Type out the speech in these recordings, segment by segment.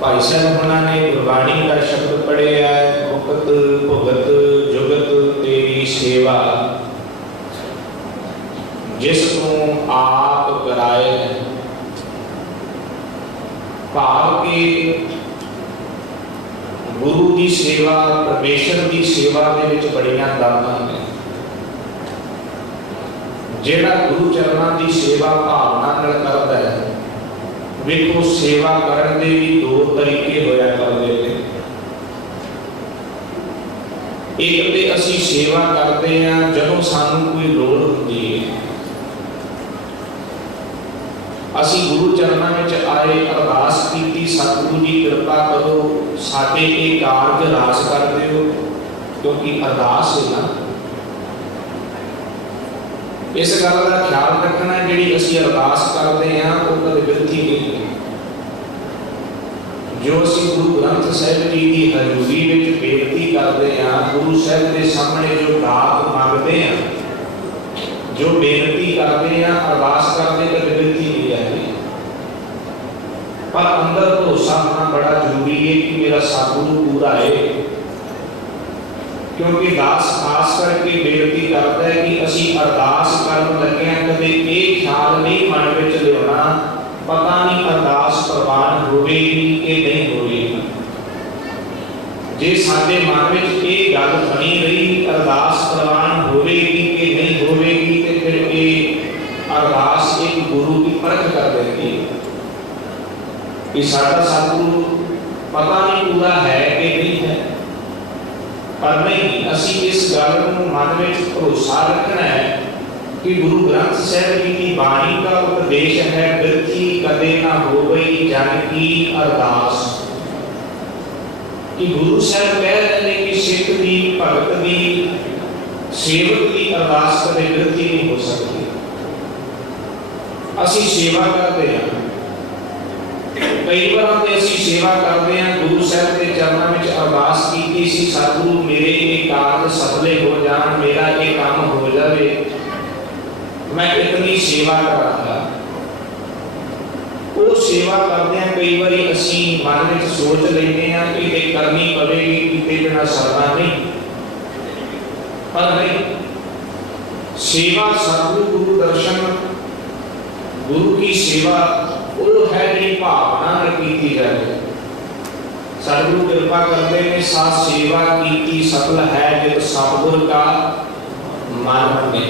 भाई साहब ने गुरबाणी का शब्द पढ़े है मुक्त भुगत जुग तो आप कराए हैं। भाव के गुरु की सेवा, परमेश्वर की सेवा दे विच बड़ियां दातां ने। जेड़ा गुरु चरणों की सेवा भावना नाल करदा है, वेखो सेवा करन दे भी दो तरीके होया करदे ने। एक ते असीं सेवा करते हैं जदों सानू कोई लोड़ हुंदी है, असीं गुरु चरणों में आए, अरदास की सतगुरु जी कृपा करो साडे ये कारज रास कर दिओ, क्योंकि अरदास है ना। इस गल का ख्याल रखना, जिहड़ी असीं अरदास करते हैं वो कदे विरथी नहीं है। जो असीं गुरु ग्रंथ साहिब जी की हजूरी में बेनती करते हैं, गुरु साहिब के सामने जो दात मंगते हैं, जो बेनती करते हैं, अरदास करते, कदे विरथी नहीं जाती। पर अंदर भरोसा होना बड़ा जरूरी है कि मेरा सतगुरु पूरा है, क्योंकि दास खास करके बेनती करता है कि असीं अरदास करन लगे कदे ये ख्याल नहीं मन में लियाना, पता नहीं अरदास प्रवान होवेगी कि नहीं होवेगी। जे साडे मन में ये गल बनी रही अरदास प्रवान होवेगी कि नहीं होवेगी, तो फिर ये अरदास एक गुरु की परख कर देती है कि साडा सतगुरु पता नहीं पूरा है कि नहीं है। पर नहीं, असीं इस गल को मन में भरोसा रखना है कि गुरु ग्रंथ साहिब जी की बाणी का उपदेश है, वृथी कदे ना होवई जन की अरदास। कि गुरु साहिब कह रहे हैं कि सिख की, भगत की, सेवक की अरदास कदे वृथी नहीं हो सकती। असीं सेवा करते हैं, कई बार असीं सेवा करते हैं, गुरु साहिब के चरणों में अरदास की सी, सतगुरु मेरे ये कार्य सफले हो जान, मेरा ये काम हो जाए, मैं इतनी सेवा करांगा। वो सेवा करते हैं कई बार असीं मन में सोच लेते हैं कि ये करनी पवेगी, किते बिना सरना नहीं। पर नहीं, सेवा सतगुरु गुरु दर्शन, गुरु की सेवा वो है जी भावना की जाए। सतगुरु कृपा करते हैं, सा सेवा की सफल है जब सतगुर का मन मने,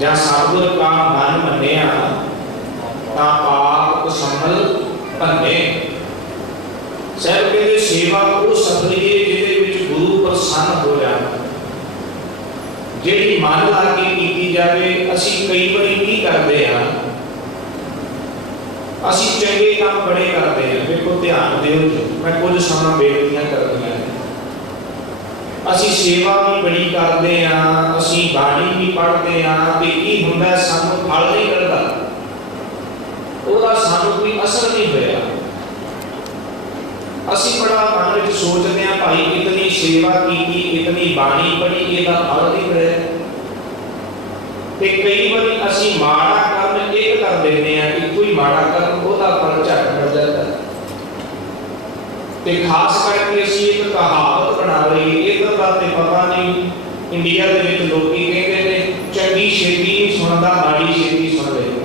जहाँ सतगुर का मन मनिया तां पाप संभल भन्ने। साहिब कहते सेवा वो सफली है जिहदे विच गुरु प्रसन्न हो जाए, जिहड़ी मन ला के की जाए। असीं कई बार की करते हैं, असीं चंगे काम बड़े करते हैं। देखो ध्यान दिओ, मैं कुछ समय बेनतियां करनियां हैं। असीं सेवा भी बड़ी करते हैं, असीं बाणी भी पढ़ते हैं, ते की हुंदा सानू फल नहीं मिलदा, ओहदा सानू कोई असर नहीं होया। असीं बड़ा मन विच सोचते हैं भाई इतनी सेवा की, इतनी बाणी पढ़ी, इहदा फल नहीं मिलिया। ते कई बार असीं माड़ा कर्म एक कर देने हैं कि कोई माड़ा कर्म ओहदा फल झट मिल जाता है। ते खास करके असीं एक कहावत बना रही, इधर दा ते पता नहीं, इंडिया दे विच लोकी कहते ने चंगी छेती नहीं सुनदा, माड़ी छेती सुन लेगा।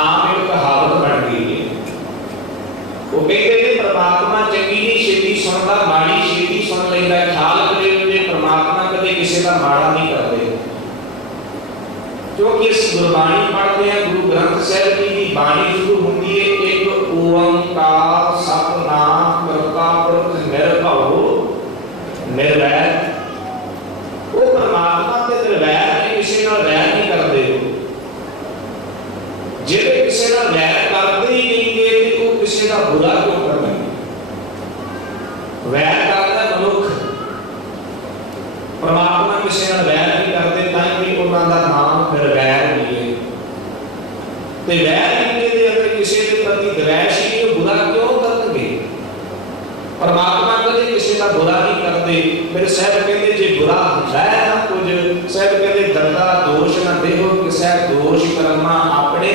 आम एक कहावत बन गई है। वो कहते ने परमात्मा चंगी नहीं छेती सुनदा, माड़ी छेती सुन लेंदा। ख्याल करियो परमात्मा कदे किसी का माड़ा नहीं करते, क्योंकि इस गुरबाणी पढ़ते हैं, गुरु ग्रंथ साहिब जी की बाणी शुरू होती है, एक ओंकार सतनाम करता पुरख निर्भव निर्वैर। वो परमात्मा के निर्वैर ने, किसी नाल वैर नहीं करते। जेड़े किसी नाल वैर करते ही नहीं गए ते वो किसी का बुरा क्यों करना। वैर करता मनुख, परमात्मा किसी नाल वैर नहीं करते, तां कि उन्हां दा नाम निर्वैर नहीं है। ते वैर दे अंदर किसी के प्रति द्वेष ही, बुरा क्यों करनगे। परमात्मा कदे किसी का बुरा नहीं करते। फिर साहिब कहते जे बुरा है ना कुछ, साहिब कहते दर्दा दोष ना देहो, कि साहिब दोष कर्मा अपने,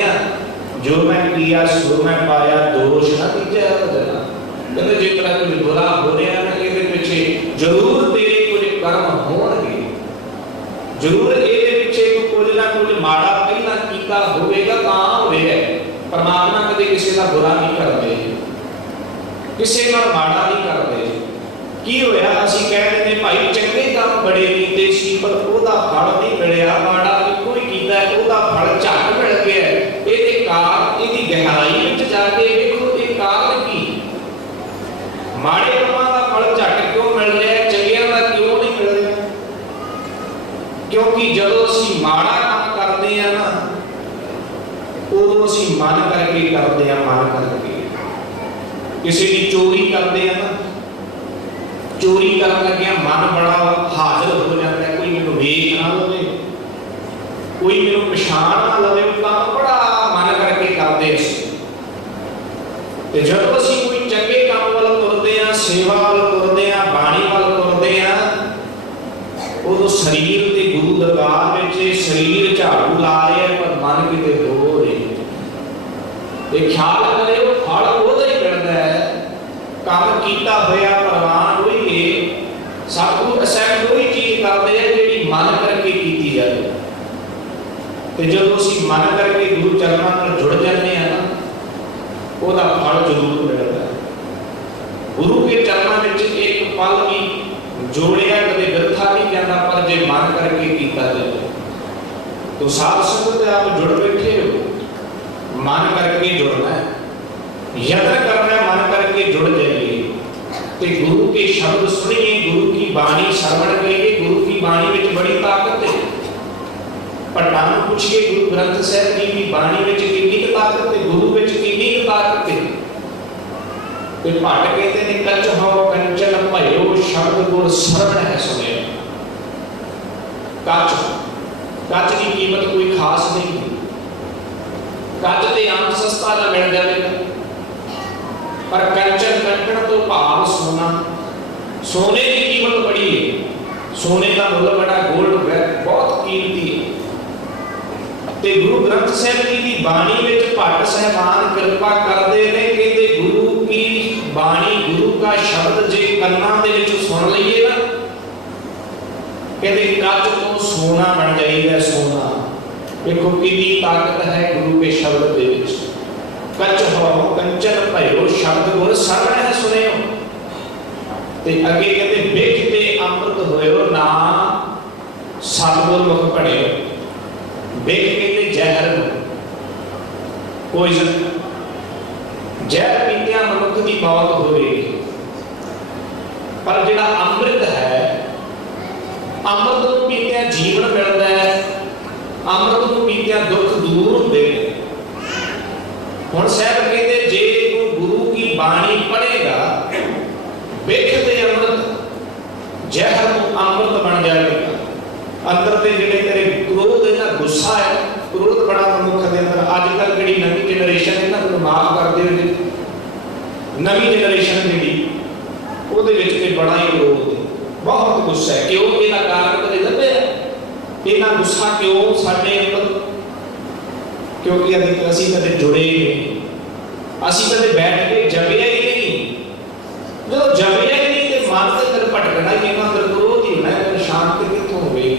जो मैं किया सो मैं पाया, दोष ना दीजिए बदला। कहते जे तरह कुछ बुरा हो रहा ना, ये पीछे जरूर तेरे कुछ कर्म होणगे, जरूर ये पीछे कुछ ना कुछ माड़ा पहला ਕੀਤਾ ਹੋਵੇਗਾ ਤਾਂ ਹੋਵੇਗਾ। परमात्मा कदे किसी का बुरा नहीं करते, किसी का माड़ा नहीं करते। की होया असीं कह दिंदे भाई चंगे काम बड़े कीते सी पर ओहदा फल नहीं मिलिया, माड़ा कोई कीता ओहदा फल झट मिल गया। इहदे कारण इहदी गहराई विच जाके देखो ये कारण की, माड़े कामां दा फल झट क्यों मिल रहा है, चंगियां दा क्यों नहीं मिल रहा? क्योंकि जदों असीं माड़ा काम करते हैं ना उदों असीं मन करके करते हैं, मन करके। किसी की चोरी करते हैं ना, चोरी करन लगे मन बड़ा हाजिर हो जाता है, कोई मैनूं वेख ना लवे, कोई मैनूं पछाण ना लवे, काम बड़ा मन करके करते असीं। ते जदों असीं कोई चंगे काम वाल तुरदे हैं, सेवा वाल तुरदे हैं, बाणी वाल तुरदे हैं, उदों शरीर ते गुरु दरबार विच शरीर झाड़ू ला रहा है पर मन किते हो ख्याल करो फल ओहदा ही मिलता है। काम कीता होया प्रवान होई है, सब कुछ एक्सेप्ट वही चीज करते हैं जिहड़ी मन करके कीती जाए। ते जब असीं मन करके गुरु चरणों नाल जुड़ जाते हैं ना ओहदा फल जरूर मिलता है। गुरु के चरणों में एक पल भी जोड़िया कदे व्यर्था नहीं जाता, पर जे मन करके कीता जाए तो साध संगत आप जुड़ बैठे हो, मन करके जुड़ना है, यत्न करना है, मन करके जुड़ जाइए। तो गुरु के शब्द सुनिए, गुरु की बाणी श्रवण करिए। गुरु की बाणी में बड़ी ताकत है। पढ़ान पूछिए गुरु ग्रंथ साहब जी की बाणी में कितनी ताकत है, गुरु में कितनी ताकत है। तो भट्ट कहते हैं कच हो कंचन भयो शब्द गुर श्रवण है सुने। कच, कच की कीमत कोई खास नहीं है, कच ते आम सस्ता ना मिल जाएगा, पर कंचन कंचन तो भाव सोना, सोने की कीमत बड़ी है, सोने का मुल बड़ा, गोल्ड बहुत कीमती है। ते गुरु ग्रंथ साहब जी की बाणी में भट्ट साहबान कृपा करते हैं, कहते गुरु की बाणी, गुरु का शब्द जे कन्ना दे विच सुन लईए ना, कहते कच तो सोना बन जाएगा, सोना। देखो कितनी ताकत है गुरु के शब्द दे विच। कच हो कंचन भयो शब्द गुर श्रवण है सुनियो। ते अगे कहते बिख ते अमृत होयो ना सतगुर मुख पढ़ियो। बिख कहते जहर, पॉइजन, जहर पीतिया मनुख की मौत होगी, पर जिहड़ा अमृत है, अमृत नूं पीतिया जीवन मिलता है, अमृत नूं पीतिया दुख दूर होंदे ने। हुण साहब कहते जे तू गुरु की बाणी पढ़ेगा, बिख ते अमृत, जहर नूं अमृत बन जाएगा। अंदर ते जिहड़े तेरे क्रोध है ना, गुस्सा है, क्रोध बड़ा मनुख दे अंदर। अजकल जिहड़ी नवी जनरेशन है ना, तुहानूं माफ कर दिओ, नवी जनरेशन जिहड़ी ਉਹਦੇ ਵਿੱਚ ਤੇ बड़ा ही क्रोध है, बहुत गुस्सा है। क्यों? ਇਹਦਾ ਕਾਰਨ ਕਦੇ ਲੱਭਿਆ इन्ना गुस्सा क्यों साडे अंदर? क्योंकि असीं कदे जुड़े नहीं, असीं कदे बैठ के जमिया ही नहीं। जो जमिया ही नहीं तो मन के अंदर भटकना ही, अंदर क्रोध ही होना है, शांति कित्थों होगी?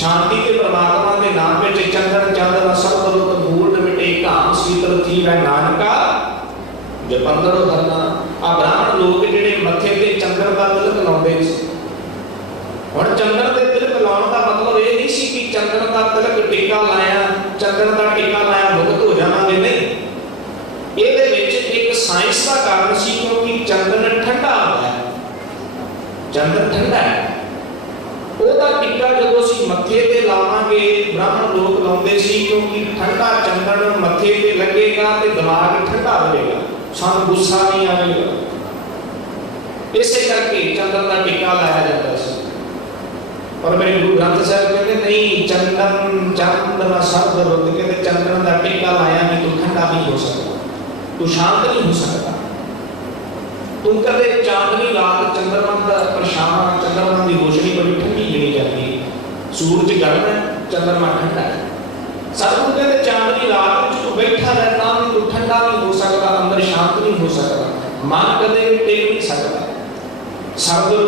शांति ते परमात्मा के नाम में चंदन चंदन सब लोग मूल मिटे काम शीतल थी वह नानका जपंदर धरना। आ ब्राह्मण लोग जिहड़े मत्थे ते चंदन का तिलक लाउंदे सी, हुण चंदन ते तिलक लाउण दा मतलब ये नहीं सी कि चंदन का तिलक टीका लाया, चंदन का टीका लाया मुक्त हो जावांगे, नहीं। ਇਹਦੇ ਵਿੱਚ एक साइंस का कारण सी, क्योंकि चंदन ठंडा होता है, चंदन ठंडा है। ਉਹਦਾ ਟਿੱਕਾ ਜਦੋਂ ਅਸੀਂ ਮੱਥੇ ਤੇ ਲਾਵਾਂਗੇ, ਬ੍ਰਾਹਮਣ ਲੋਕ ਲਾਉਂਦੇ ਸੀ, ਕਿਉਂਕਿ ਠੰਡਾ ਚੰਦਨ ਮੱਥੇ ਤੇ ਲੱਗੇਗਾ ਤੇ ਦਿਮਾਗ ਠੰਡਾ ਰਹੇਗਾ, ਸਾਨੂੰ ਗੁੱਸਾ ਨਹੀਂ ਆਵੇਗਾ। ਇਸੇ ਕਰਕੇ ਚੰਦਨ ਦਾ ਟਿੱਕਾ ਲਾਇਆ ਜਾਂਦਾ ਸੀ। और मेरे गुरु ग्रंथ साहब कहते नहीं, चंदन चंदन शब्द रुत, कहते चंदन का टीका लाया नहीं तू ठंडा नहीं हो सकता, तू शांत नहीं हो सकता। तू कदे चांदनी रात चंद्रमा का परछावां, चंद्रमा की रोशनी बड़ी ठंडी गिनी जाती है, सूरज गर्म है, चंद्रमा ठंडा है। सतगुरु कहते चांदनी रात में तू बैठा रहता भी तू ठंडा नहीं हो सकता, अंदर शांत नहीं हो सकता, मन कदे भी टेक नहीं सकता। सतगुरु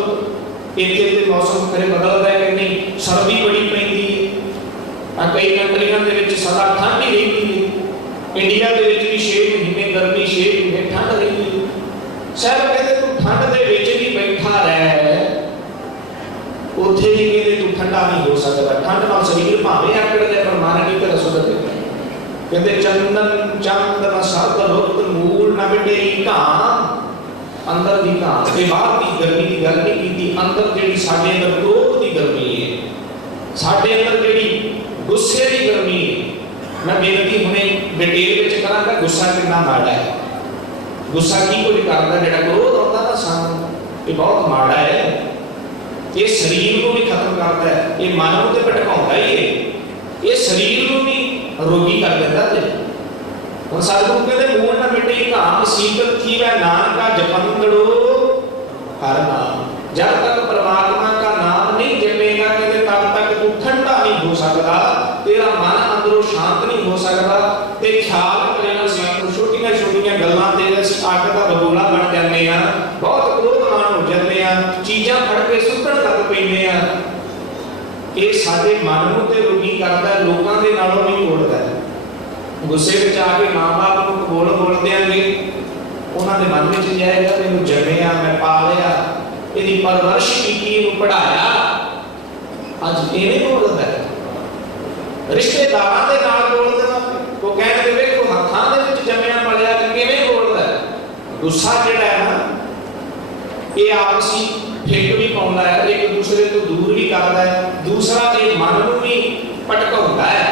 इतने मौसम खरे बदलता है कि नहीं, सर्दी बड़ी पैंदी है, कई कंट्रियां दे विच सदा ठंड ही रहिंदी है। इंडिया दे विच भी 6 महीने गर्मी 6 महीने ठंड रहिंदी है। साहब कहते तू ठंड दे विच भी बैठा रह, उत्थे ही कहते तू ठंडा नहीं हो सकता। ठंड नाल शरीर भावे आकड़ दे पर मन की तरह सुधर दे। कहते चंदन चंदन सब रुत मूल न बिटे घाम, अंदर दी घाम ते बाहर दी गर्मी दी गल नहीं कीती। अंदर जेड़ी साडे अंदर क्रोध दी गर्मी है, साडे अंदर जेड़ी गुस्से दी गर्मी है। मैं बेनती हुणे डिटेल विच करांगा गुस्सा कितना माड़ा है। गुस्सा की कुछ करदा जेड़ा क्रोध आउंदा ना सानू ये बहुत माड़ा है। ये शरीर को भी खत्म करता है, ये मन को तो भटकाउंदा ही है, ये शरीर को भी रोगी कर देता है। और सतगुरु कहते मूल न मिटे घाम सीतल थी वह नानका जपंगड़ो हर नाम। जब तक परमात्मा का नाम नहीं जपेगा कहते तब तक तू ठंडा नहीं हो सकता, तेरा मन अंदरों शांत नहीं हो सकता। ते ख्याल करना सियाणु छोटियां छोटियां गल्लां ते असीं अग दा बबूला बन जांदे आ, बहुत क्रोधमान हो जांदे आ, चीज़ां फड़ के सुੱਟਣ लग पैंदे आ। ये साडे मन नूं ते रोगी करदा, लोकां दे नालों नहीं तोड़दा। गुस्से विच आके मां बाप नूं बोल देंगे, उन्हां दे मन विच जाएगा मैनूं जम्मिया मैं पालिया इहदी परवरिश कीती इहनूं पढ़ाया, अज इवें बोलदा है। रिश्तेदारां दे नाल बोल देना, वो कहणगे वेखो हत्थां दे विच जम्मिया पलिया ते किवें बोलदा है। गुस्सा जिहड़ा है ना ये आपसी फिक भी पाउंदा है, एक दूसरे तो दूर भी करदा है, दूसरा ये मन नूं भी भटकाउंदा है।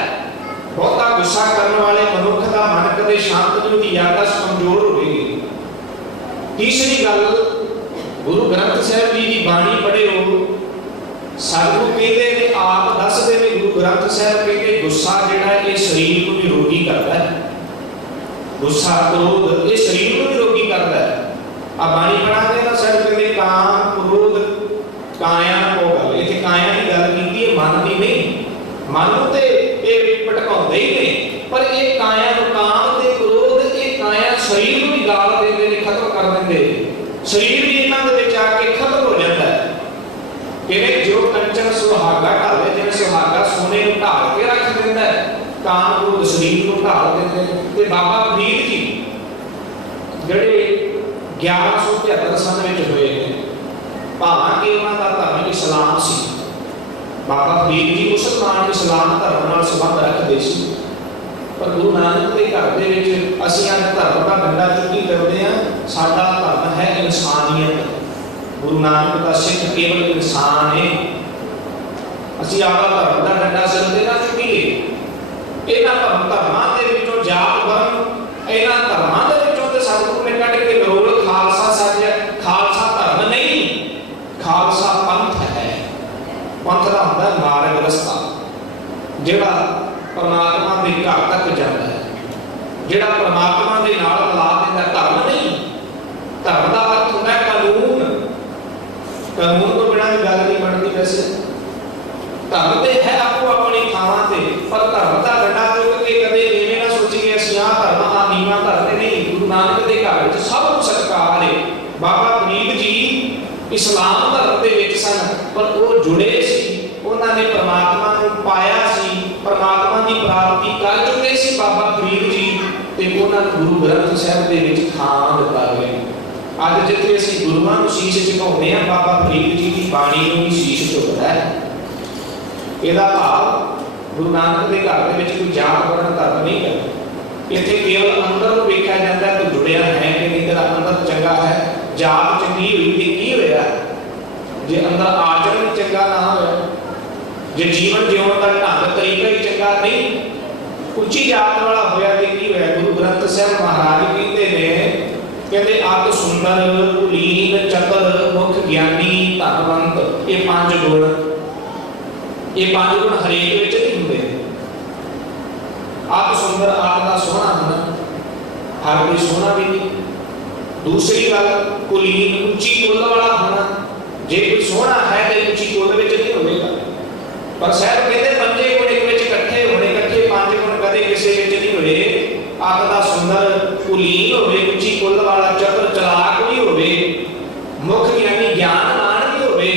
बहुता गुस्सा करने वाले मनुख का मन कदे शांत नहीं होती, याददाश्त कमजोर होगी। तीसरी गल गुरु ग्रंथ साहिब जी की बाणी पढ़े हो, सतगुरु कहते ने आप दसदे ने गुरु ग्रंथ साहिब कहते गुस्सा जिहड़ा है ये शरीर को भी रोगी करता है। गुस्सा क्रोध ये शरीर को भी रोगी करता है। आ बाणी पढ़ाते ना साहिब कहते काम क्रोध काया को गल, इत्थे काया की गल कीती है मन की नहीं। मन ते ये भटकाउंदे ही ने, पर ये काया नूं काम ते क्रोध ये काया शरीर नूं भी गाल देंदे ने, खत्म कर देंदे। शरीर भी इन्हां दे विच आके खत्म हो जाता है। किवें जो कंचन सुहागा ढाले, जिवें सुहागा सोने नूं ढाल के रख दिंदा है, काम क्रोध शरीर नूं ढाल दिंदे ने। ते बाबा फरीद जी ਜਿਹੜੇ 1173 सन ਵਿੱਚ ਹੋਏ ਨੇ, ਭਾਵੇਂ ਉਹਨਾਂ ਦਾ ਧਰਮ ਇਸਲਾਮ ਸੀ। बाबा फरीद जी मुसलमान इस्लाम धर्म नाल संबंध रखते सी, पर गुरु नानक के घर दे विच असीं अज धर्म का डंडा चुकी करते हैं। साडा धर्म है इंसानियत। गुरु नानक का सिख केवल इंसान है। असीं आपदा धर्म का डंडा सिर ते ना चुकीए। इन्हां धर्मां दे विचों जात वर्ण, इन्हां धर्मां दे विचों ते सतगुरु ने कढ के रोल खालसा साजिया। खालसा धर्म नहीं, खालसा पंथ है। पंथ का होंदा मार्ग रस्ता जिहड़ा परमात्मा के घर तक जाता है, जिहड़ा परमात्मा के नाल मिला देंदा। धर्म नहीं, धर्म का अर्थ होंदा कानून। कानून तो बिना गल नहीं बनती। वैसे धर्म तो है आपको अपनी थावां ते, पर धर्म का डंडा चुक के कदे इवें ना सोचीए असीं आह धर्म आ नीवां धर्म नहीं। गुरु नानक के घर विच सब कुछ सत्कार है। बाबा फरीद जी इस्लाम धर्म के विच सन, पर वो जुड़े सी, उन्होंने परमात्मा को पाया सी, परमात्मा की प्राप्ति कर चुके सी बाबा फरीद जी। ते उन्होंने गुरु ग्रंथ साहिब के विच थां दिता गया। अज जिथे असीं गुरुआं नूं शीश झुकाउने आ, बाबा फरीद जी की बाणी नूं भी शीश झुकदा है। इहदा भाव गुरु नानक के घर दे विच कोई जात वर्ण धर्म नहीं है। इत्थे केवल अंदर नूं वेखिया जांदा है, तू जुड़िया है कि नहीं, तेरा अंदर चंगा है। जात चंगी हुई ते की होया जे अंदर आचरण चंगा ना होया, जे जीवन जीवन का ढंग तरीका ही चंगा नहीं, उच्ची जात वाला होया ते की होया। गुरु ग्रंथ साहिब महाराज कहते ने, कहते अत सुंदर कुलीन चतुर मुख ज्ञानी धनवंत, ये 5 गुण, ये 5 गुण हरेक विच नहीं हुंदे। अत सुंदर आप दा सोहना होना, हर कोई सोहना भी नहीं। दूसरी गल कुलीन उच्ची कुल वाला होना, जे कोई सोहना है तो उच्ची कुल विच नहीं होवेगा। पर साहब कहते 5 गुण एक विच इकट्ठे होने, इकट्ठे 5 गुण कदे किसी विच नहीं होए। अत दा सुंदर कुलीन होवे, उच्ची कुल वाला, चतुर चलाक भी होवे, मुख ज्ञानी ज्ञानवान भी होवे,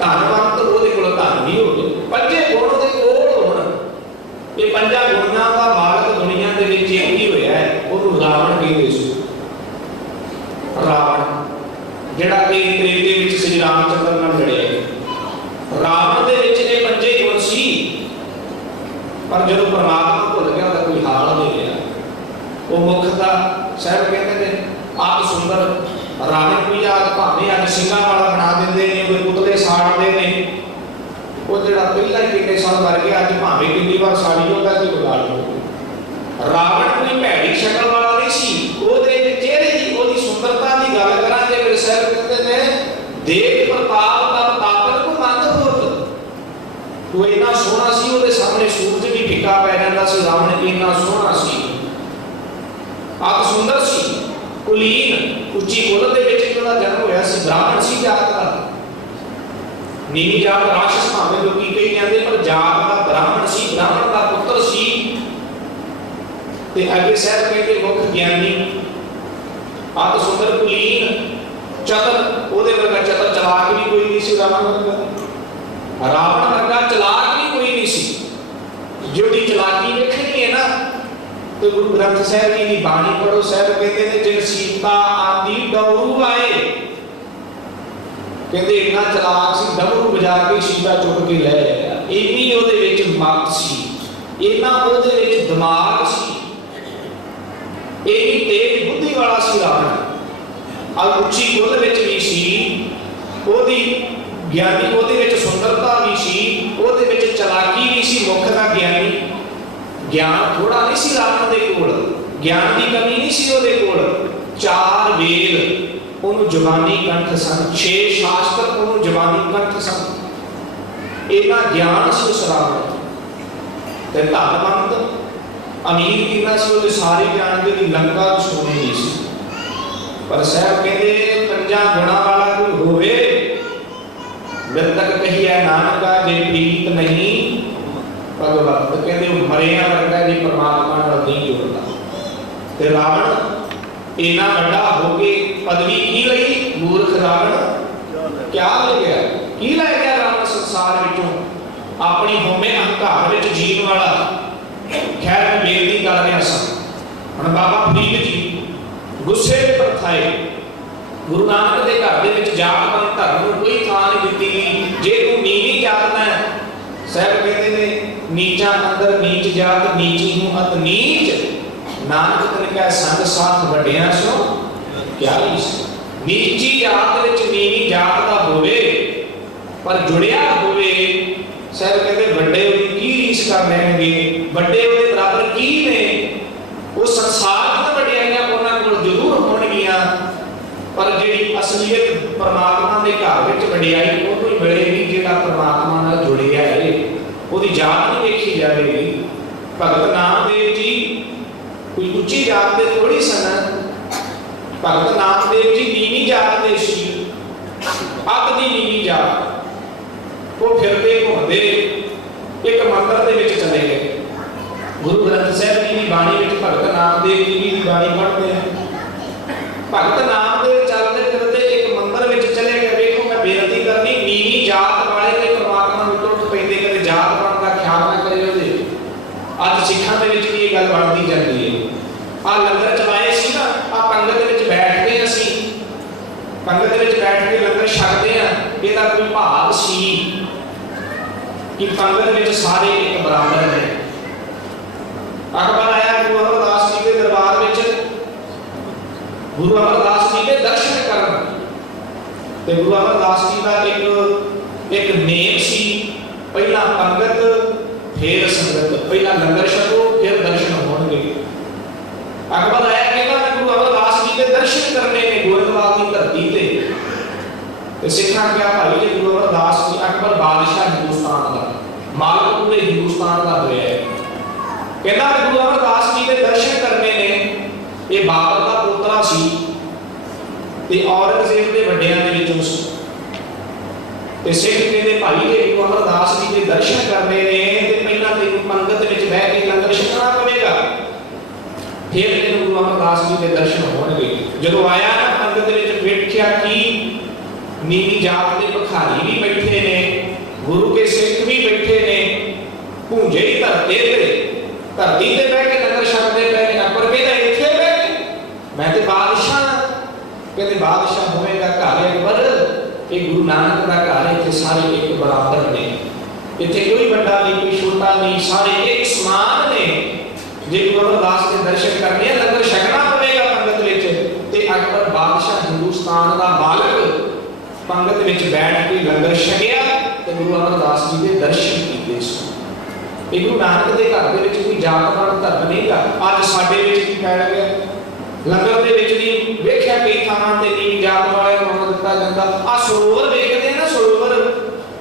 धनवंत ओहदे कोल धन भी होवे। 5 गुण ओहदे कोल नाल लड़िया। रावण दे विच ये पंजे गुण सी, पर जदों परमात्मा भुल गया तो कोई हाल नहीं रहा। वो मुखता साहब कहते ने आप सुंदर रावण भी आज भावें अज सिंघां वाला बना देंदे ने, कोई पुतले साड़ते ने, वो जिहड़ा पहला ही कितने साल मर गया अज भावें कितनी बार साड़ी होता कि बिगाड़ लो। रावण कोई भैड़ी शक्ल वाला नहीं सी, ओहदे चेहरे दी ओहदी सुंदरता दी गल करां ते मेरे साहब कहते ने देख प्रताप दा ताकत को मंद होत। वो इन्ना सोहना सी, ओहदे सामने सूरज भी फिक्का पै जांदा सी। रावण इन्ना सोहना सी, आप सुंदर सी, कुलीन उच्ची कुल दे विच इहदा जन्म होया सी। ब्राह्मण सी जात दा, नीवी जात राक्षस भावें लोकी कही जांदे, पर जात दा ब्राह्मण सी, ब्राह्मण दा पुत्र सी। ते अगे साहब कहते मुख ज्ञानी, आप सुंदर कुलीन चतुर, ओहदे वर्गा चतुर चलाक भी कोई नहीं सी। रावण वर्गा, रावण वर्गा चलाक भी कोई नहीं सी। जिहड़ी चलाकी वेखणी है ना, तो गुरु ग्रंथ साहब जी की बाणी पढ़ो। साहब कहते हैं जिन सीता आंदी डमरू आए, कहते इतना चलाक सी, डमरू बजा के सीता चुक के ले आया। इन्नी ओहदे विच मत सी, इन्ना ओहदे विच दिमाग सी, इन्नी तेज बुद्धि वाला सी रावण। और उच्ची कुल विच भी सी, ओहदी ज्ञानी, ओहदे विच सुंदरता भी सी, ओहदे विच चलाकी भी सी, मुख दा ज्ञानी। ज्ञान थोड़ा नहीं सी रावण दे कोल, ज्ञान की कमी नहीं सी ओहदे कोल। 4 वेद ओनू जवानी कंठ सन, 6 शास्त्र ओनू जवानी कंठ सन। इन्ना ज्ञान सी उस रावण ते धनवंत अमीर कितना सी, ओहदे सारे ज्ञान दे लंका सोने नहीं सी। पर साहब कहते 5 गुणा वाला कोई होवे, मृतक कहिए नानका जे प्रीत नहीं भगवत, कहते मरिया वर्गा जी परमात्मा नाल नहीं जुड़दा। ते रावण इन्ना वड्डा हो के पदवी की लई, मूर्ख रावण क्या ले गया, की ले गया रावण संसार विचों अपनी होमे अहंकार विच जीण वाला। खैर मैं बेनती कर रहा सा, हुण बाबा फरीद जी गुस्से दे परथाए, गुरु नानक दे घर दे विच जात पात धर्म नूं कोई थां नहीं दित्ती। जे तू नीवी जात ना, साहब कहते ने नीचा अंदर नीच जात, नीची हूं अत नीच, नानक तन कह संग साथ वड्डियां सो क्या रीस। नीची जात विच नीवी जात दा होवे, पर जुड़िया होवे, साहब कहते वड्डे ओदी की रीस कर लेंगे, वड्डे ओदे बराबर की ने। वो संसार दी वड्डियाइयां उन्हां कोल जरूर होणगियां, पर जिहड़ी असलीयत परमात्मा दे घर विच वड्डियाई ओनू ही मिलेगी जिहड़ा परमात्मा नाल जुड़िया है, ओदी जात नहीं देखी जाएगी। भगत नामदेव जी कोई उच्ची जात दे थोड़ी सन, भगत नामदेव जी नीवी जात दे सी, अत दी नीवी जात। वो फिरते घूमते एक मंदिर दे विच चले गए। गुरु ग्रंथ साहब जी की बाणी विच भगत नामदेव जी की बाणी पढ़ते हैं। भगत नामदेव चलते फिरते एक मंदिर विच चले गए। देखो मैं बेनती करनी, नीवी जात वाले ते परमात्मा नूं टुट पैंदे, कदे जात पात दा ख्याल ना करियो जी। अज सिखां दे विच भी ये गल बनदी जांदी है। आ लंगर चलाए सी ना, आ पंगत विच बैठदे असीं, पंगत विच बैठ के लंगर छकदे आ, इहदा कोई भाव सी कि पंगत विच सारे एक बराबर ने। अकबर आया गुरु अमरदास जी के दरबार विच, गुरु अमरदास जी के दर्शन करन, ते गुरु अमरदास जी का एक नेम सी, पहला पंगत फिर संगत, पहला लंगर छको फिर दर्शन होणगे। अकबर आया कहता मैं गुरु अमरदास जी के दर्शन करने ने गोविंदवाल की धरती ते सिखा क्या भाई जी गुरु अमरदास जी अकबर बादशाह हिंदुस्तान का, मालक पूरे हिंदुस्तान का होया है। कहता गुरु अमरदास जी के दर्शन करने ने, ये बाबर का पुत्रा सी ते औरंगजेब दे वड्डियां दे विचों सी। ते सिख कहते भाई जे गुरु अमरदास जी के दर्शन करने ने ते पहला तेन पंगत विच बैठ के लंगर छकना पवेगा, फिर तेन गुरु अमरदास जी के दर्शन होणगे। जदों आया ना पंगत विच वेखिया कि नीवी जात के भिखारी भी बैठे ने, गुरु के सिख भी बैठे ने, भूंजे ही धरती ते बैठ के लंगर छकदे पे ने। अकबर कहता इत्थे बैठ मैं ते बादशाह, कहते बादशाह होएगा घर अकबर, ये गुरु गुरु नानक का घर इत्थे सारे एक बराबर ने, इत्थे कोई बड़ा नहीं कोई छोटा नहीं, सारे एक समान ने। जे गुरु अमरदास के दर्शन करने लंगर छकना पवेगा पंगत विच, ते अकबर बादशाह हिंदुस्तान का मालिक पंगत विच बैठ के लंगर छकिया ते गुरु अमरदास जी के दर्शन कीते सन। गुरु नानक के घर दे विच कोई जात पात धर्म नहीं गा। अज साडे विच की फैल गया, लंगर दे विच भी वेख्या कई थावां ते नीवी जात वाले नूं दित्ता जांदा। आ सरोवर वेखदे ना, सरोवर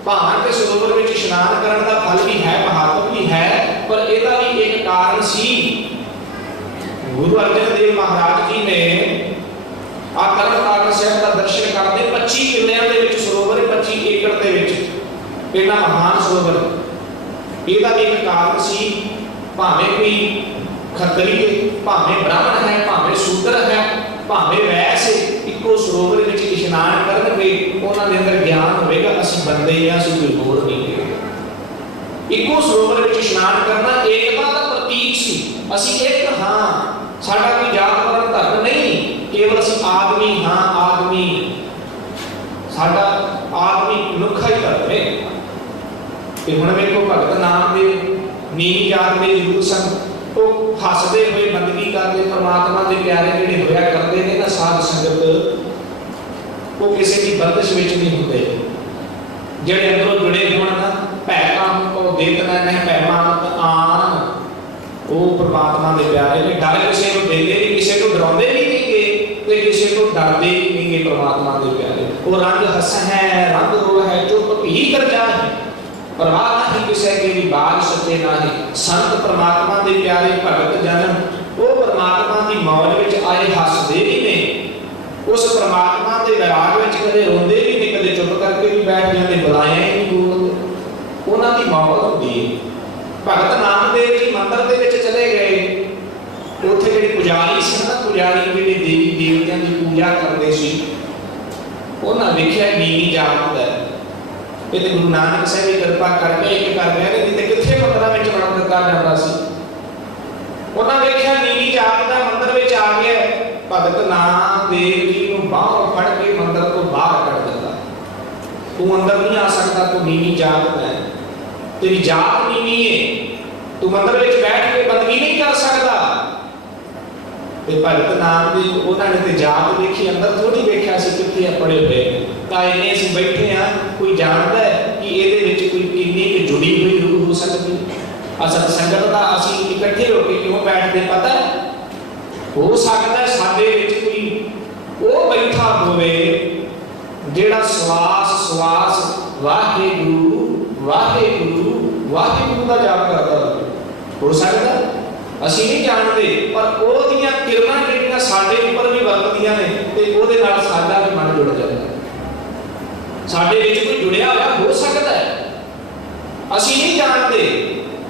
भाण के सरोवर विच इशनान करन दा फल भी है, महात्म भी है, पर इहदा भी एक कारण सी। गुरु अर्जन देव महाराज जी ने आ तरनताਰਨ साहिब दा दर्शन करते 25 किल्लियां दे विच सरोवर, 25 एकड़ दे विच इन्ना महान सरोवर। ਇਹਦਾ ਵੀ ਇੱਕ ਕਾਰਨ ਸੀ, ਭਾਵੇਂ ਕੋਈ ਖੱਤਰੀ ਹੈ, ਭਾਵੇਂ ਬ੍ਰਾਹਮਣ ਹੈ, ਭਾਵੇਂ ਸ਼ੂਦਰ ਹੈ, ਭਾਵੇਂ ਵੈਸ ਹੈ, ਇੱਕੋ ਸਰੋਵਰ ਵਿੱਚ ਇਸ਼ਨਾਨ ਕਰਨਗੇ, ਉਹਨਾਂ ਦੇ ਅੰਦਰ ਗਿਆਨ ਹੋਵੇਗਾ ਅਸੀਂ ਬੰਦੇ ਹਾਂ, ਅਸੀਂ ਕੋਈ ਹੋਰ ਨਹੀਂ ਹੈ। ਇੱਕੋ ਸਰੋਵਰ ਵਿੱਚ ਇਸ਼ਨਾਨ ਕਰਨਾ ਏਕਤਾ ਦਾ ਪ੍ਰਤੀਕ ਸੀ। ਅਸੀਂ ਇੱਕ ਹਾਂ, ਸਾਡਾ ਕੋਈ ਜਾਤ ਪਾਤ ਧਰਮ ਨਹੀਂ, ਕੇਵਲ ਅਸੀਂ ਆਦਮੀ ਹਾਂ, ਆਦਮੀ ਸਾਡਾ ਆਦਮੀ ਮਨੁੱਖਾ ਹੀ ਧਰਮ ਹੈ। ਤੇ ਹੁਣ ਵੇਖੋ ਭਗਤ ਨਾਮਦੇਵ ਨੀਵੀਂ ਜਾਤ ਦੇ ਜ਼ਰੂਰ ਸਨ, ਉਹ ਹੱਸਦੇ ਹੋਏ ਬੰਦਗੀ ਕਰਦੇ ਪਰਮਾਤਮਾ ਦੇ ਪਿਆਰੇ ਜਿਹੜੇ ਹੋਇਆ ਕਰਦੇ ਨੇ ਨਾ ਸਾਧ ਸੰਗਤ, ਉਹ ਕਿਸੇ ਦੀ ਬੰਦਿਸ਼ ਵਿੱਚ ਨਹੀਂ ਹੁੰਦੇ। ਜਿਹੜੇ ਅੰਦਰੋਂ ਜੁੜੇ ਹੋਣ ਨਾ, ਭੈ ਕਾਮ ਕੋ ਦੇਤਨਾ ਨਹੀਂ ਭੈ ਮਾਨਤ ਆਨ, ਉਹ ਪਰਮਾਤਮਾ ਦੇ ਪਿਆਰੇ ਨੇ। ਡਰ ਕਿਸੇ ਨੂੰ ਦਿੰਦੇ ਨਹੀਂ, ਕਿਸੇ ਨੂੰ ਡਰਾਉਂਦੇ ਵੀ ਨਹੀਂਗੇ ਤੇ ਕਿਸੇ ਨੂੰ ਡਰਦੇ ਵੀ ਨਹੀਂਗੇ ਪਰਮਾਤਮਾ ਦੇ ਪਿਆਰੇ। ਉਹ ਰੰਗ ਹੱਸ ਹੈ ਰੰਗ ਰੋ ਹੈ ਚੁੱਪ ਹੀ ਕਰ ਜਾਏ, परवाह नहीं किसी के भी बाल सच्चे नहीं। संत परमात्मा के प्यारे भगत जन वो परमात्मा की मौज में आए हसते भी ने, उस परमात्मा के विराग में कदे रोंदे भी नहीं, कदे चुप करके भी बैठ जाते, बुलाया ही नहीं बोलते, उन्हां दी मौज होंदी है। भगत नामदेव जी मंदिर दे विच चले गए, उत्थे जिहड़े पुजारी सन ना, पुजारी जिहड़े देवी देवतियां की पूजा करते सी, उन्हां वेखिया नीवी जात दा ये तो गुरु नानक साहब की कृपा करके एक कर गए ने, जिते किथे मंदिरां विच वड़न दित्ता जांदा सी। उन्हां वेखिया नीवी जात दा मंदिर विच आ गया, भगत नामदेव जी नूं बाहों फड़ के मंदिर तो बाहर कढ दित्ता। तू अंदर नहीं आ सकदा, तू नीवी जात है, तेरी जात नीवी है, तू मंदिर विच बैठ के बंदगी नहीं कर सकदा। ते भगत नामदेव उन्हां ने ते जात वेखी, अंदर थोड़ी वेखिया सी किथे पड़े हुए ਤਾਂ ਇੰਨੇ ਅਸੀਂ ਬੈਠੇ ਆ, ਕੋਈ ਜਾਣਦਾ ਹੈ ਕਿ ਇਹਦੇ ਵਿੱਚ ਕੋਈ ਕਿੰਨੀ ਕੁ ਜੁੜੀ ਹੋਈ ਰੂਹ ਹੋ ਸਕਦੀ ਹੈ। ਅਸਲ ਸੰਗਤ ਦਾ ਅਸੀਂ ਇਕੱਠੇ ਹੋ ਕੇ ਕਿਉਂ ਬੈਠਦੇ ਪਤਾ ਹੋ ਸਕਦਾ ਸਾਡੇ ਵਿੱਚ ਕੋਈ ਉਹ ਬੈਠਾ ਹੋਵੇ ਜਿਹੜਾ ਸਵਾਸ ਸਵਾਸ ਵਾਹਿਗੁਰੂ ਵਾਹਿਗੁਰੂ ਵਾਹਿਗੁਰੂ ਦਾ ਜਾਪ ਕਰਦਾ ਹੋਵੇ। ਹੋ ਸਕਦਾ, ਅਸੀਂ ਨਹੀਂ ਜਾਣਦੇ, ਪਰ ਉਹਦੀਆਂ ਕਿਰਨਾਂ ਜਿਹੜੀਆਂ ਸਾਡੇ ਉੱਪਰ ਵੀ ਵਰਤਦੀਆਂ ਨੇ ਤੇ ਉਹਦੇ ਨਾਲ ਸਾਡਾ ਵੀ ਮਨ ਜੁੜ ਜਾਂਦਾ। ਸਾਡੇ ਵਿੱਚ ਕੋਈ ਜੁੜਿਆ ਹੋਇਆ ਹੋ ਸਕਦਾ ਹੈ, ਅਸੀਂ ਨਹੀਂ ਜਾਣਦੇ,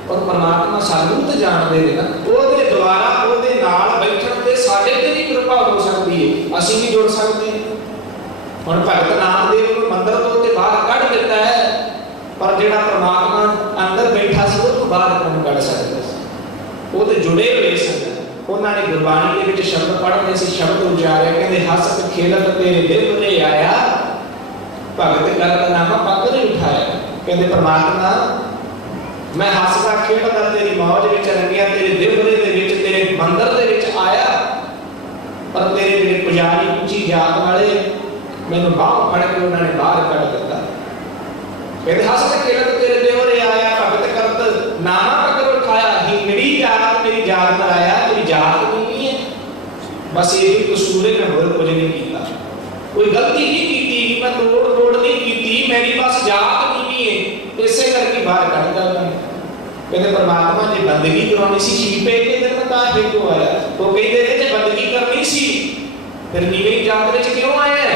ਪਰ ਪਰਮਾਤਮਾ ਸਾਨੂੰ ਤਾਂ ਜਾਣਦੇ ਨੇ ਨਾ। ਉਹਦੇ ਦੁਆਰਾ ਉਹਦੇ ਨਾਲ ਬੈਠਣ ਤੇ ਸਾਡੇ ਤੇ ਵੀ ਕਿਰਪਾ ਹੋ ਸਕਦੀ ਹੈ, ਅਸੀਂ ਵੀ ਜੁੜ ਸਕਦੇ ਹਾਂ। ਹੁਣ ਭਗਤ ਨਾਮਦੇਵ ਨੂੰ ਮੰਦਰ ਤੋਂ ਤੇ ਬਾਹਰ ਕੱਢ ਦਿੱਤਾ ਹੈ, ਪਰ ਜਿਹੜਾ ਪਰਮਾਤਮਾ ਅੰਦਰ ਬੈਠਾ ਸੀ ਉਹ ਤੋਂ ਬਾਹਰ ਕਿਉਂ ਕੱਢ ਸਕਦਾ ਸੀ? ਉਹ ਤੇ ਜੁੜੇ ਹੋਏ ਸਨ। ਉਹਨਾਂ ਨੇ ਗੁਰਬਾਣੀ ਦੇ ਵਿੱਚ ਸ਼ਬਦ ਪੜ੍ਹਦੇ ਸੀ, ਸ਼ਬਦ ਉਚਾਰਿਆ, ਕਹਿੰਦੇ ਹਸਤ ਖੇਲਤ ਤੇਰੇ ਦਿਲ ਤੇ ਆਇਆ, ਭਗਤ ਕਰਤ ਨਾਮਾ ਪੱਗ ਨਹੀਂ ਉਠਾਇਆ। ਕਹਿੰਦੇ ਪਰਮਾਤਮਾ ਮੈਂ ਹੱਸਦਾ ਖੇਡਦਾ ਤੇਰੀ ਮੌਜ ਵਿੱਚ ਰੰਗਿਆ, ਤੇਰੇ ਦਿਵਰੇ ਦੇ ਵਿੱਚ, ਤੇਰੇ ਮੰਦਰ ਦੇ ਵਿੱਚ ਆਇਆ, ਪਰ ਤੇਰੇ ਜਿਹੜੇ ਪੁਜਾਰੀ ਉੱਚੀ ਜਾਤ ਵਾਲੇ ਮੈਨੂੰ ਬਾਹਰ ਫੜ ਕੇ ਉਹਨਾਂ ਨੇ ਬਾਹਰ ਕੱਢ ਦਿੱਤਾ। ਕਹਿੰਦੇ ਹੱਸਦਾ ਖੇਡਦਾ ਤੇਰੇ ਦਿਵਰੇ ਆਇਆ, ਭਗਤ ਕਰਤ ਨਾਮਾ ਪੱਗ ਉਠਾਇਆ। ਹਿੰਗੜੀ ਜਾਤ ਮੇਰੀ ਜਾਤ ਨਾਲ ਆਇਆ, ਤੇਰੀ ਜਾਤ ਨਹੀਂ ਹੈ, ਬਸ ਇਹ ਹੀ ਕਸੂਰ ਹੈ, ਮੈਂ ਹੋਰ ਕੁਝ ਨਹੀਂ ਕੀਤਾ, कोई गलती नहीं की, मैं तोड़ तोड़ नहीं की, मेरी बस जात नहीं है, इसे करके बाहर कढ़ दिया। कहते परमात्मा जी बंदगी करवानी सी, छीपे के दिन में काहे क्यों आया? तो कहते रहे जे बंदगी करनी सी, फिर नीवी जात विच क्यों आया?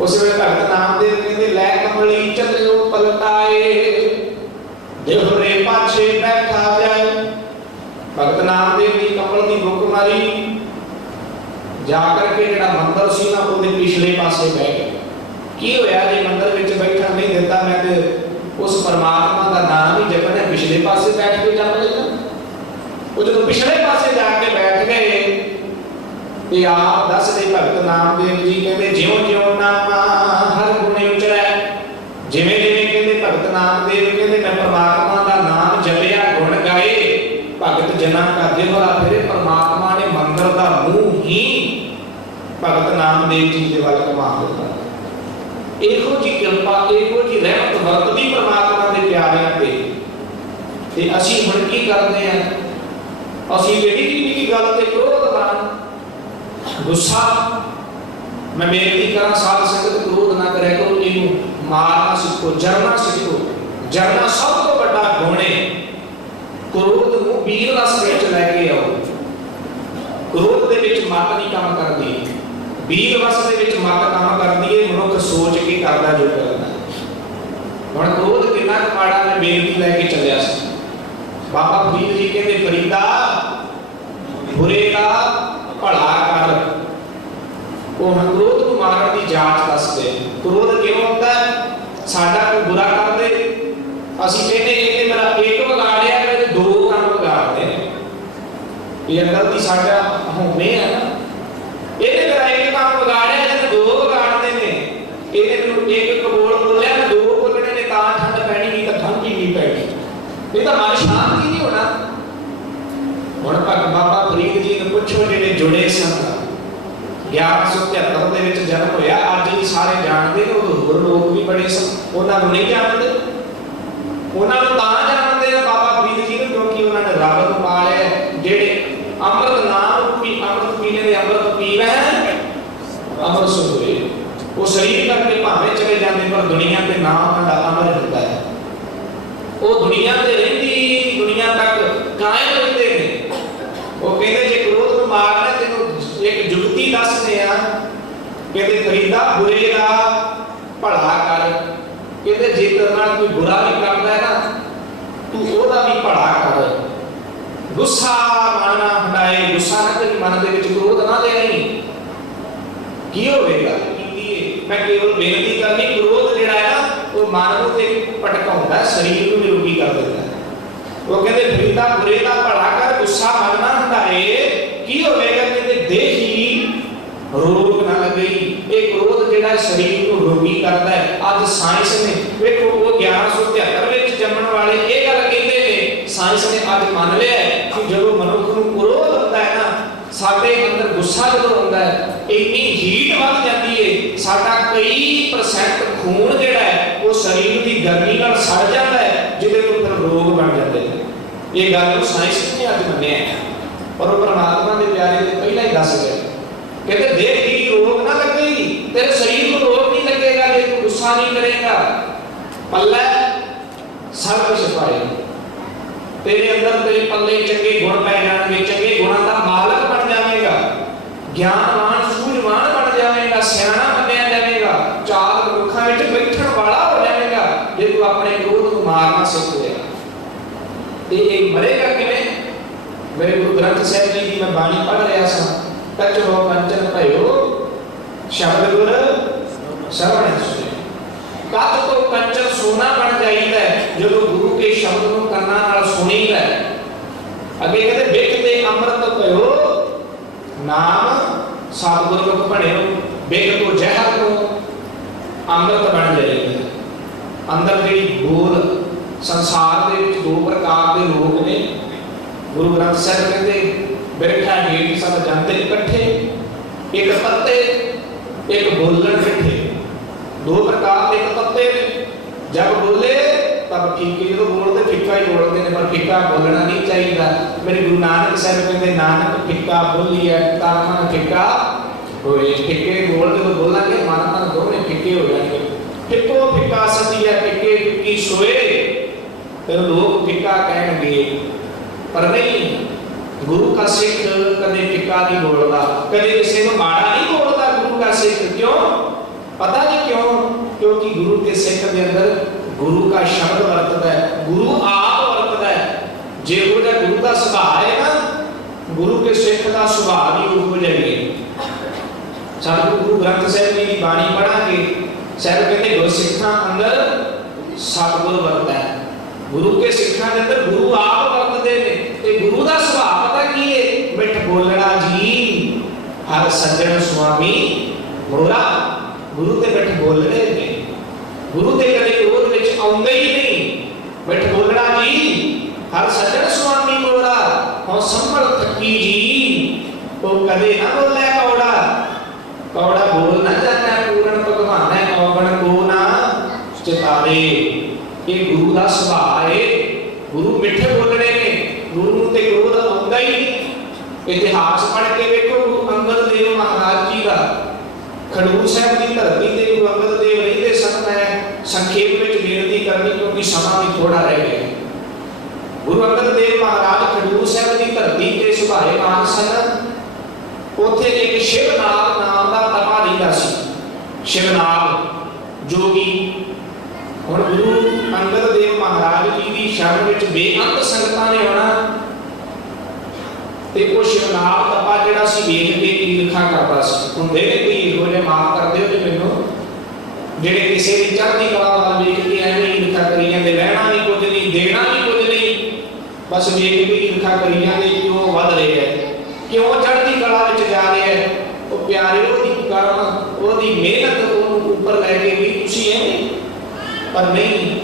उस वे भगत नामदेव कहते लै कमली चलियो पलटाए, देवरे पाछे बैठा जाए। भगत नामदेव जी कमल की बुक मारी, जाकर के जिहड़ा मंदिर सी ना ਉਹਦੇ ਪਿਛਲੇ ਪਾਸੇ ਬਹਿ ਗਏ। ਕੀ ਹੋਇਆ ਜੇ ਮੰਦਰ ਵਿੱਚ ਬੈਠਣ ਨਹੀਂ ਦਿੱਤਾ, ਮੈਂ ਤੇ ਉਸ ਪਰਮਾਤਮਾ ਦਾ ਨਾਮ ਹੀ ਜਪਣਾ, ਪਿਛਲੇ ਪਾਸੇ ਬੈਠ ਕੇ ਜਪ ਲੈਣਾ। ਉਹ ਜਦੋਂ ਪਿਛਲੇ ਪਾਸੇ ਜਾ ਕੇ ਬੈਠ ਗਏ ਤੇ ਆਪ ਦੱਸਦੇ ਭਗਤ ਨਾਮਦੇਵ ਜੀ ਕਹਿੰਦੇ ਜਿਉਂ ਜਿਉਂ ਨਾਮਾ ਹਰ जिवें जिवें कहते भगत नामदेव कहते मैं परमात्मा का नाम जपिया गुण गाए भगत जना का दिवरा फिरे परमात्मा ने मंदिर का मुंह ही भगत नामदेव जी के वाल घुमा दिता। ਇਹੋ जी कृपा ਇਹੋ जी रहमत वरतदी परमात्मा के प्यारिਆਂ ते ਅਸੀਂ ਹੁਣ ਕੀ ਕਰਦੇ ਆ ਅਸੀਂ ਜਿਹੜੀ ਨਿੱਕੀ ਗੱਲ ਤੇ ਕ੍ਰੋਧਵਾਨ ਗੁੱਸਾ मैं बेनती करा साध संगत क्रोध ना करे करो इनू मारना सीखो जरना सीखो जरना सब तो बड़ा गुण है क्रोध ਨੂੰ ਵੀਰ ਰਸ ਵਿੱਚ ਲੈ ਕੇ ਆਓ क्रोध ਦੇ ਵਿੱਚ ਮਤ ਨਹੀਂ ਕੰਮ ਕਰਦੀ ਵੀਰ ਰਸ ਦੇ ਵਿੱਚ ਮਤ ਕੰਮ ਕਰਦੀ ਹੈ ਮਨੁੱਖ ਸੋਚ ਕੇ ਕਰਦਾ ਜੋ ਕਰਦਾ ਹੁਣ क्रोध ਕਿੰਨਾ ਮਾੜਾ ਮੈਂ ਬੇਨਤੀ ਲੈ ਕੇ ਚੱਲਿਆ ਸੀ ਬਾਬਾ ਫਰੀਦ ਜੀ ਕਹਿੰਦੇ ਫਰੀਦਾ ਬੁਰੇ ਦਾ ਭਲਾ ਕਰ ਉਹ क्रोध ਨੂੰ ਮਾਰਨ ਦੀ ਜਾਂਚ ਦੱਸਦੇ क्रोध ਕਿਉਂ ਹੁੰਦਾ ਸਾਡਾ ਕੋਈ ਬੁਰਾ ਕਰਦੇ ਅਸੀਂ ਕਹਿੰਦੇ ਕਿ ਮੇਰਾ ਇੱਕ ਵਿਗਾੜਿਆ ਮੇਰੇ ਦੋ ਕੰਮ ਵਿਗਾੜਦੇ ਨੇ ਇਹ ਗਲਤੀ ਸਾਡਾ ਹੋਵੇ ਹੈ ਨਾ ਇਹਨੇ ਮੇਰਾ ਇੱਕ ਕੰਮ ਵਿਗਾੜਿਆ ਤੇ ਦੋ ਵਿਗਾੜਦੇ ਨੇ ਇਹਨੇ ਮੈਨੂੰ ਇੱਕ ਕਬੋਲ ਬੋਲਿਆ ਮੈਂ ਦੋ ਬੋਲਣੇ ਨੇ ਤਾਂ ਠੰਡ ਪੈਣੀ ਨਹੀਂ ਤਾਂ ਠੰਡ ਹੀ ਨਹੀਂ ਪੈਣੀ ਇਹ ਤਾਂ ਮਨ ਸ਼ਾਂਤ ਹੀ ਨਹੀਂ ਹੋਣਾ ਹੁਣ ਬਾਬਾ ਫਰੀਦ ਜੀ ਨੂੰ ਪੁੱਛੋ ਜਿਹੜੇ ਜੁੜੇ ਸਨ 1173 ਦੇ ਵਿੱਚ ਜਨਮ ਹੋਇਆ ਅੱਜ ਵੀ ਸਾਰੇ ਜਾਣਦੇ ਨੇ ਉਹ ਹੋਰ ਲੋਕ ਵੀ ਬੜੇ ਸਨ ਉਹਨਾਂ ਨੂੰ ਨਹੀਂ ਜਾਣਦੇ ਉਹਨਾਂ ਨੂੰ ਤਾਂ ਜਾਣਦੇ ਆ ਬਾਬਾ ਫਰੀਦ ਜੀ ਨੂੰ ਕਿਉਂਕਿ ਉਹਨਾਂ ਨੇ ਰੱਬ ਨੂੰ ਪਾ ਲਿਆ ਜਿਹੜੇ ਅੰਮ੍ਰਿਤ ਨਾਮ ਪੀ ਅੰਮ੍ਰਿਤ ਪੀਣੇ ਦੇ ਅੰਮ੍ਰਿਤ ਪੀਵੇ ਅਮਰ ਸੁਖੇ ਉਹ ਸਰੀਰ ਕਰਕੇ ਭਾਵੇਂ ਚਲੇ ਜਾਂਦੇ ਪਰ ਦੁਨੀਆ ਤੇ ਨਾਮ ਉਹਨਾਂ ਦਾ ਅਮਰ ਹੁੰਦਾ ਹੈ ਉਹ ਦੁਨੀਆ ਤੇ ਰਹਿੰਦੀ ਦੁਨੀਆ ਤੱਕ ਕਾਇਮ ਰਹਿੰਦੇ ਨੇ ਉਹ ਕਹਿੰਦੇ ਜੇ ਕ੍ਰੋਧ ਨੂੰ ਮਾਰਨਾ ਤੈਨੂੰ एक जुगती दसने कहते फरीदा बुरे का भला कर कहते जे तेरे नाल कोई बुरा भी करता है ना तू ओदा भी भला कर गुस्सा मानना हटाए गुस्सा ना करी मन दे विच क्रोध ना ले नहीं की होवेगा मैं केवल बेनती करनी क्रोध जेड़ा है ना वो मन नूं ते भटकाउंदा शरीर नूं निरोगी कर दिंदा वो कहते फरीदा बुरे का भला कर गुस्सा मानना हटाए की होवेगा कहते देह ही रोग ना लगे एक क्रोध जेड़ा शरीर को रोगी करता है आज साइंस ने देखो वो 1173 ਵਿੱਚ ਜੰਮਣ ਵਾਲੇ ਇਹ ਗੱਲ ਕਹਿੰਦੇ ਨੇ ਸਾਇੰਸ ਨੇ ਅੱਜ ਮੰਨ ਲਿਆ ਕਿ ਜਦੋਂ ਮਨੁੱਖ ਨੂੰ ਕ੍ਰੋਧ ਹੁੰਦਾ ਹੈ ਨਾ ਸਾਡੇ ਅੰਦਰ ਗੁੱਸਾ ਜਦੋਂ ਹੁੰਦਾ ਹੈ ਇੰਨੀ ਹੀਟ ਵੱਧ ਜਾਂਦੀ ਹੈ ਸਾਡਾ ਕਈ % ਖੂਨ ਜਿਹੜਾ ਹੈ ਉਹ ਸਰੀਰ ਦੀ ਗਰਮੀ ਨਾਲ ਸੜ ਜਾਂਦਾ ਹੈ ਜਿਹਦੇ ਤੋਂ ਫਿਰ ਰੋਗ ਬਣ ਜਾਂਦੇ ਨੇ ਇਹ ਗੱਲ ਨੂੰ ਸਾਇੰਸ ਨੇ ਅੱਜ ਮੰਨਿਆ ਹੈ और परमात्मा के प्यारे ने पहला ही दस गए कहते देख की रोग ना लगेगी तेरे शरीर को रोग नहीं लगेगा जे तू गुस्सा नहीं करेगा पल्ले सब कुछ पाएगा तेरे अंदर तेरे पल्ले चंगे गुण पै जाएंगे चंगे गुणों का मालक बन जाएगा ज्ञानवान सूझवान बन जाएगा सियाना बनया जाएगा चार रुखा विच बैठण वाला हो जाएगा जे तू अपने क्रोध को मारना सीख लेगा ये मरेगा किवें मेरे गुरु ग्रंथ साहिब जी की मैं बाणी पढ़ रहा था कचरो कंचन भयो शब्द गुर श्रवण सुने कच तो कंचन सोना बन जाइदा जो गुरु के शब्द ਨੂੰ ਕੰਨਾਂ ਨਾਲ ਸੁਣੀਦਾ ਅੱਗੇ ਕਹਿੰਦੇ ਬਿਕ ਤੇ ਅੰਮ੍ਰਿਤ भयो ਨਾਮ ਸਤਿਗੁਰ ਮੁਖ ਬਣਿਓ ਬਿਕ ਤੋਂ ਜ਼ਹਿਰ ਤੋਂ ਅੰਮ੍ਰਿਤ ਬਣ ਜਾਏਗਾ ਅੰਦਰ ਜਿਹੜੀ ਬੋਲ ਸੰਸਾਰ ਦੇ ਵਿੱਚ ਦੋ ਪ੍ਰਕਾਰ ਦੇ ਲੋਕ ਨੇ गुरु ग्रंथ साहिब कहते बैठा ढेर सब जानते इकट्ठे एक तत्ते एक बोलन बैठे दो प्रकार के तत्ते जब बोले तब ठीक है जो बोलते फिक्का ही बोलते हैं पर फिक्का बोलना नहीं चाहिए मेरे गुरु नानक साहिब कहते नानक फिक्का बोलिए तन मन फिक्का होए फिक्के बोलते तो बोलना के मन मन दोनों फिक्के हो जाएंगे फिक्को फिक्का सती है फिक्के फिक्की सोए तो लोग फिक्का कहेंगे पर नहीं गुरु का सिख कदे फिक्का नहीं बोलता कदे किसी को माड़ा नहीं बोलता गुरु का सिख क्यों पता नहीं क्यों क्योंकि गुरु के सिख के अंदर गुरु का शब्द वरतदा है गुरु आप वरतदा है जे वो गुरु का सुभाव है ना गुरु के सिख का सुभाव ही हो जाएगी साधु गुरु ग्रंथ साहिब जी की बाणी पढ़ांगे साहिब कहते गुरु सिखां अंदर सतगुर वरतदा है गुरु के सिखां के अंदर गुरु आप वरतदे ने ते गुरु दा सुभाव पता की है मिठ बोलना जी हर सज्जन स्वामी मोरा गुरु ते मिठ बोलने ने गुरु ते कदे आउंदे ही नहीं। मिठ बोलना जी हर सज्जन सुआमी मोरा, हो संभल थकी जी वो कदे ना बोले कौड़ा। कौड़ा बोल ना जाता पूर्ण भगवान है, औगण को ना चितावे। ये गुरु का सुभाव है। गुरु मिठे बोलने ने, गुरु ते क्रोध आउंदा ही नहीं। इतिहास पढ़ के देखो गुरु अंगद देव महाराज जी का, खडूर साहब की धरती ते गुरु अंगद देव रहते सन। मैं संक्षेप में बेनती करनी क्योंकि समा भी थोड़ा रह गया। गुरु अंगद देव महाराज खडूर साहब की धरती ते सुभाएमान सन। उथे एक शिवनाग नाम का तपा रहिंदा सी। शिवनाग जोगी। हुण गुरु अंगद देव महाराज जी की शरण विच बेअंत संगतां ने आना ते वो शिवनाग तपा जिहड़ा सी वेख के ईर्खा करदा सी। हुंदे ने कोई इहो जिहा माफ कर दिओ जी मैनूं, ਜਿਹੜੇ ਕਿਸੇ ਦੀ ਚੜ੍ਹਦੀ ਕਲਾ ਵੱਲ ਵੇਖ ਕੇ ਐਵੇਂ ਈਰਖਾ ਕਰੀ ਜਾਂਦੇ, ਰਹਿਣਾ ਵੀ ਕੁਝ ਨਹੀਂ ਦੇਣਾ ਵੀ ਕੁਝ ਨਹੀਂ, ਬਸ ਵੇਖ ਕੇ ਈਰਖਾ ਕਰੀ ਜਾਂਦੇ ਕਿਉਂ ਵੱਧ ਰਿਹਾ ਹੈ, ਕਿਉਂ ਚੜ੍ਹਦੀ ਕਲਾ ਵਿੱਚ ਜਾ ਰਿਹਾ ਹੈ। ਉਹ ਪਿਆਰੇ ਉਹਦੀ ਕਰਮ ਉਹਦੀ ਮਿਹਨਤ ਉਹਨੂੰ ਉੱਪਰ ਲੈ ਕੇ ਵੀ ਤੁਸੀਂ ਐਵੇਂ, ਪਰ ਨਹੀਂ।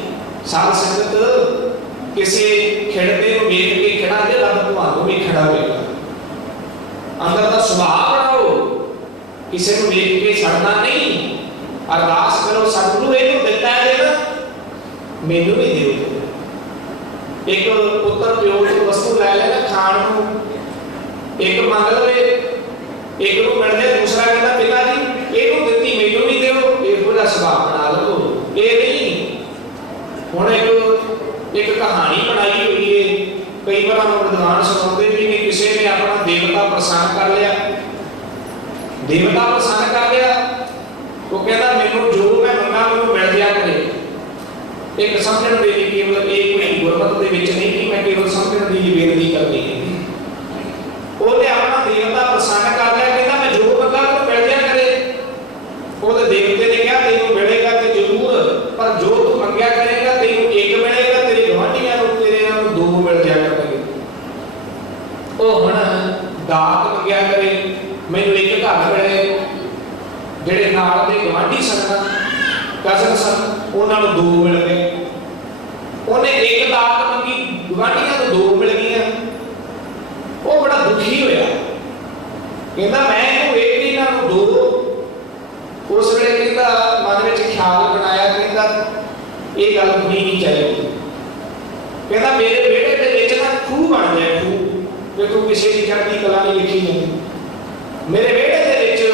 ਸਾਧ ਸੰਗਤ ਕਿਸੇ ਖਿੜਦੇ ਨੂੰ ਵੇਖ ਕੇ ਖੜਾ ਜੇ ਰੱਬ ਤੁਹਾਨੂੰ ਵੀ ਖੜਾ ਹੋਏਗਾ। ਅੰਦਰ ਦਾ ਸੁਭਾਅ ਬਣਾਓ, ਕਿਸੇ ਨੂੰ ਵੇਖ ਕੇ ਛੱਡਣਾ ਨਹੀਂ। अरदास करो सतगुरु इहनूं दिता है ना मैनूं भी दिओ। एक पुत्र प्यो तो वस्तु लै लेना खाण नूं, एक मंग लवे, एक नूं मिल जाए, दूसरा कहता पिता जी इहनूं दित्ती मैनूं भी दिओ। इहो जिहा सुभाव बना लवो। ये नहीं हुण एक कहानी बनाई हुई है, कई बार विद्वान सुणाउंदे भी ने किसी ने अपना देवता प्रसन्न कर लिया, देवता प्रसन्न कर लिया। वो कहता मैनूं जो मैं मंगा मैनूं मिल जाया करे। एक समझण दे दी केवल एक कोई गुरमत दे विच नहीं कि मैं केवल समझण दी बेनती करनी है। ओने अपना देवता प्रसन्न कर लिया, कहता मैं जो मंगा मैनूं मिल जाया करे। ओदे देवते ने कहा तैनूं मिलेगा ते जरूर, पर जो तू मंगया करेगा तैनूं एक मिलेगा, तेरे गवांढियां नूं तेरे नाल दो मिल जाया करनगे। ओ हुण दात मंगया करे, मैनूं एक घर मिले, ਜਿਹੜੇ ਨਾਲ ਦੇ ਗਵਾਂਢੀ ਸਨ ਕਜ਼ਨ ਸਨ ਉਹਨਾਂ ਨੂੰ ਦੋ ਮਿਲ ਗਏ। ਉਹਨੇ ਇੱਕ ਦਾਤ ਮੰਗੀ, ਗਵਾਂਢੀਆਂ ਨੂੰ ਦੋ ਮਿਲ ਗਈਆਂ। ਉਹ ਬੜਾ ਦੁਖੀ ਹੋਇਆ, ਕਹਿੰਦਾ ਮੈਂ ਇਹਨੂੰ ਇੱਕ ਹੀ ਇਹਨਾਂ ਨੂੰ ਦੋ। ਉਸ ਵੇਲੇ ਕਹਿੰਦਾ ਮਨ ਵਿੱਚ ਖਿਆਲ ਬਣਾਇਆ, ਕਹਿੰਦਾ ਇਹ ਗੱਲ ਹੋਣੀ ਨਹੀਂ ਚਾਹੀਦੀ। ਕਹਿੰਦਾ ਮੇਰੇ ਵਿਹੜੇ ਦੇ ਵਿੱਚ ਨਾ ਖੂਹ ਬਣ ਜਾਏ, ਖੂਹ ਜੇ ਤੂੰ ਕਿਸੇ ਦੀ ਚੜ੍ਹਦੀ ਕਲਾ ਨਹੀਂ ਲਿਖੀ ਜਾਂਦੀ, ਮੇਰੇ ਵਿਹੜੇ ਦੇ ਵਿੱਚ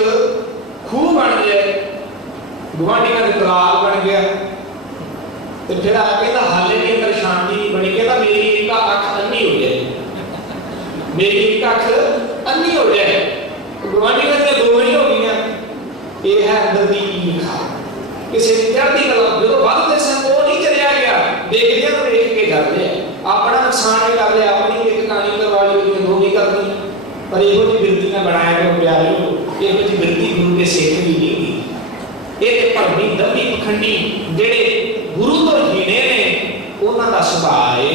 खूह बन जाए, गुआढ़ियां का तलाब बन गया। तो फिर कहता हाले भी अंदर शांति नहीं बनी। कहता मेरी एक अख अन्नी हो जाए, मेरी एक अख अन्नी हो जाए। गुआढ़ियां तो दो ही हो गई। ये है अंदर की ईर्खा। किसी की चढ़ती कला जो वधदे सन वो नहीं चलिया गया, देखदे तो देख के डरदे अपना नुकसान ही कर लिया। अपनी एक कहानी करवा ली, दो नहीं करनी। पर इहो जी बिरती ने बनाया जो प्यारे इहो जी बिरती गुरु के सिख भी नहीं हुई। ये भरमी दंभी पखंडी जेड़े गुरु तो हीने ने उन्हां दा सुभाव है।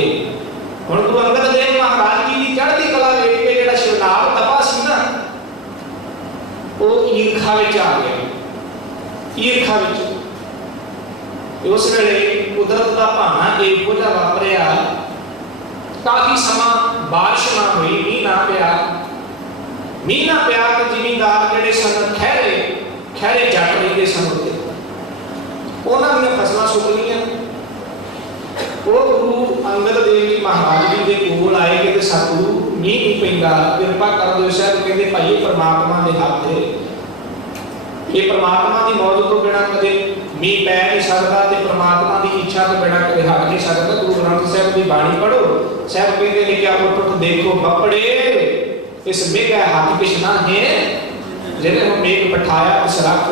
हुण गुरु अंगद देव महाराज जी की चढ़ती कला वेख के जेड़ा शिवनाग तपा सी ना वो ईर्खा विच आ गया। ईर्खा विच उस वेले कुदरत दा भाना इहो जिहा वापरिया, काफी समा बारिश ना हुई, मींह ना पिया। मींह ना पिया तो जिमींदार जिहड़े सन खैरे खैरे जट रहिंदे सन, उत्ते उन्हां दी फसलां सुक गईयां। वो गुरु अंगद देव जी महाराज जी दे कोल आए कि सतगुरु मींह नहीं पैंदा, किरपा कर दिओ। साहब कहंदे भाई परमात्मा दे हत्थ है, ये परमात्मा की मौज तो बिना कदे मींह पै नहीं सकता, ते परमात्मा की इच्छा तो बिना कदे हट नहीं सकता। गुरु ग्रंथ साहब की बाणी पढ़ो। साहब कहते हैं क्या उठ देखो बपड़े इस मेघा हाथ किशना है, जिन्हें हम मेघ पठाया इस रख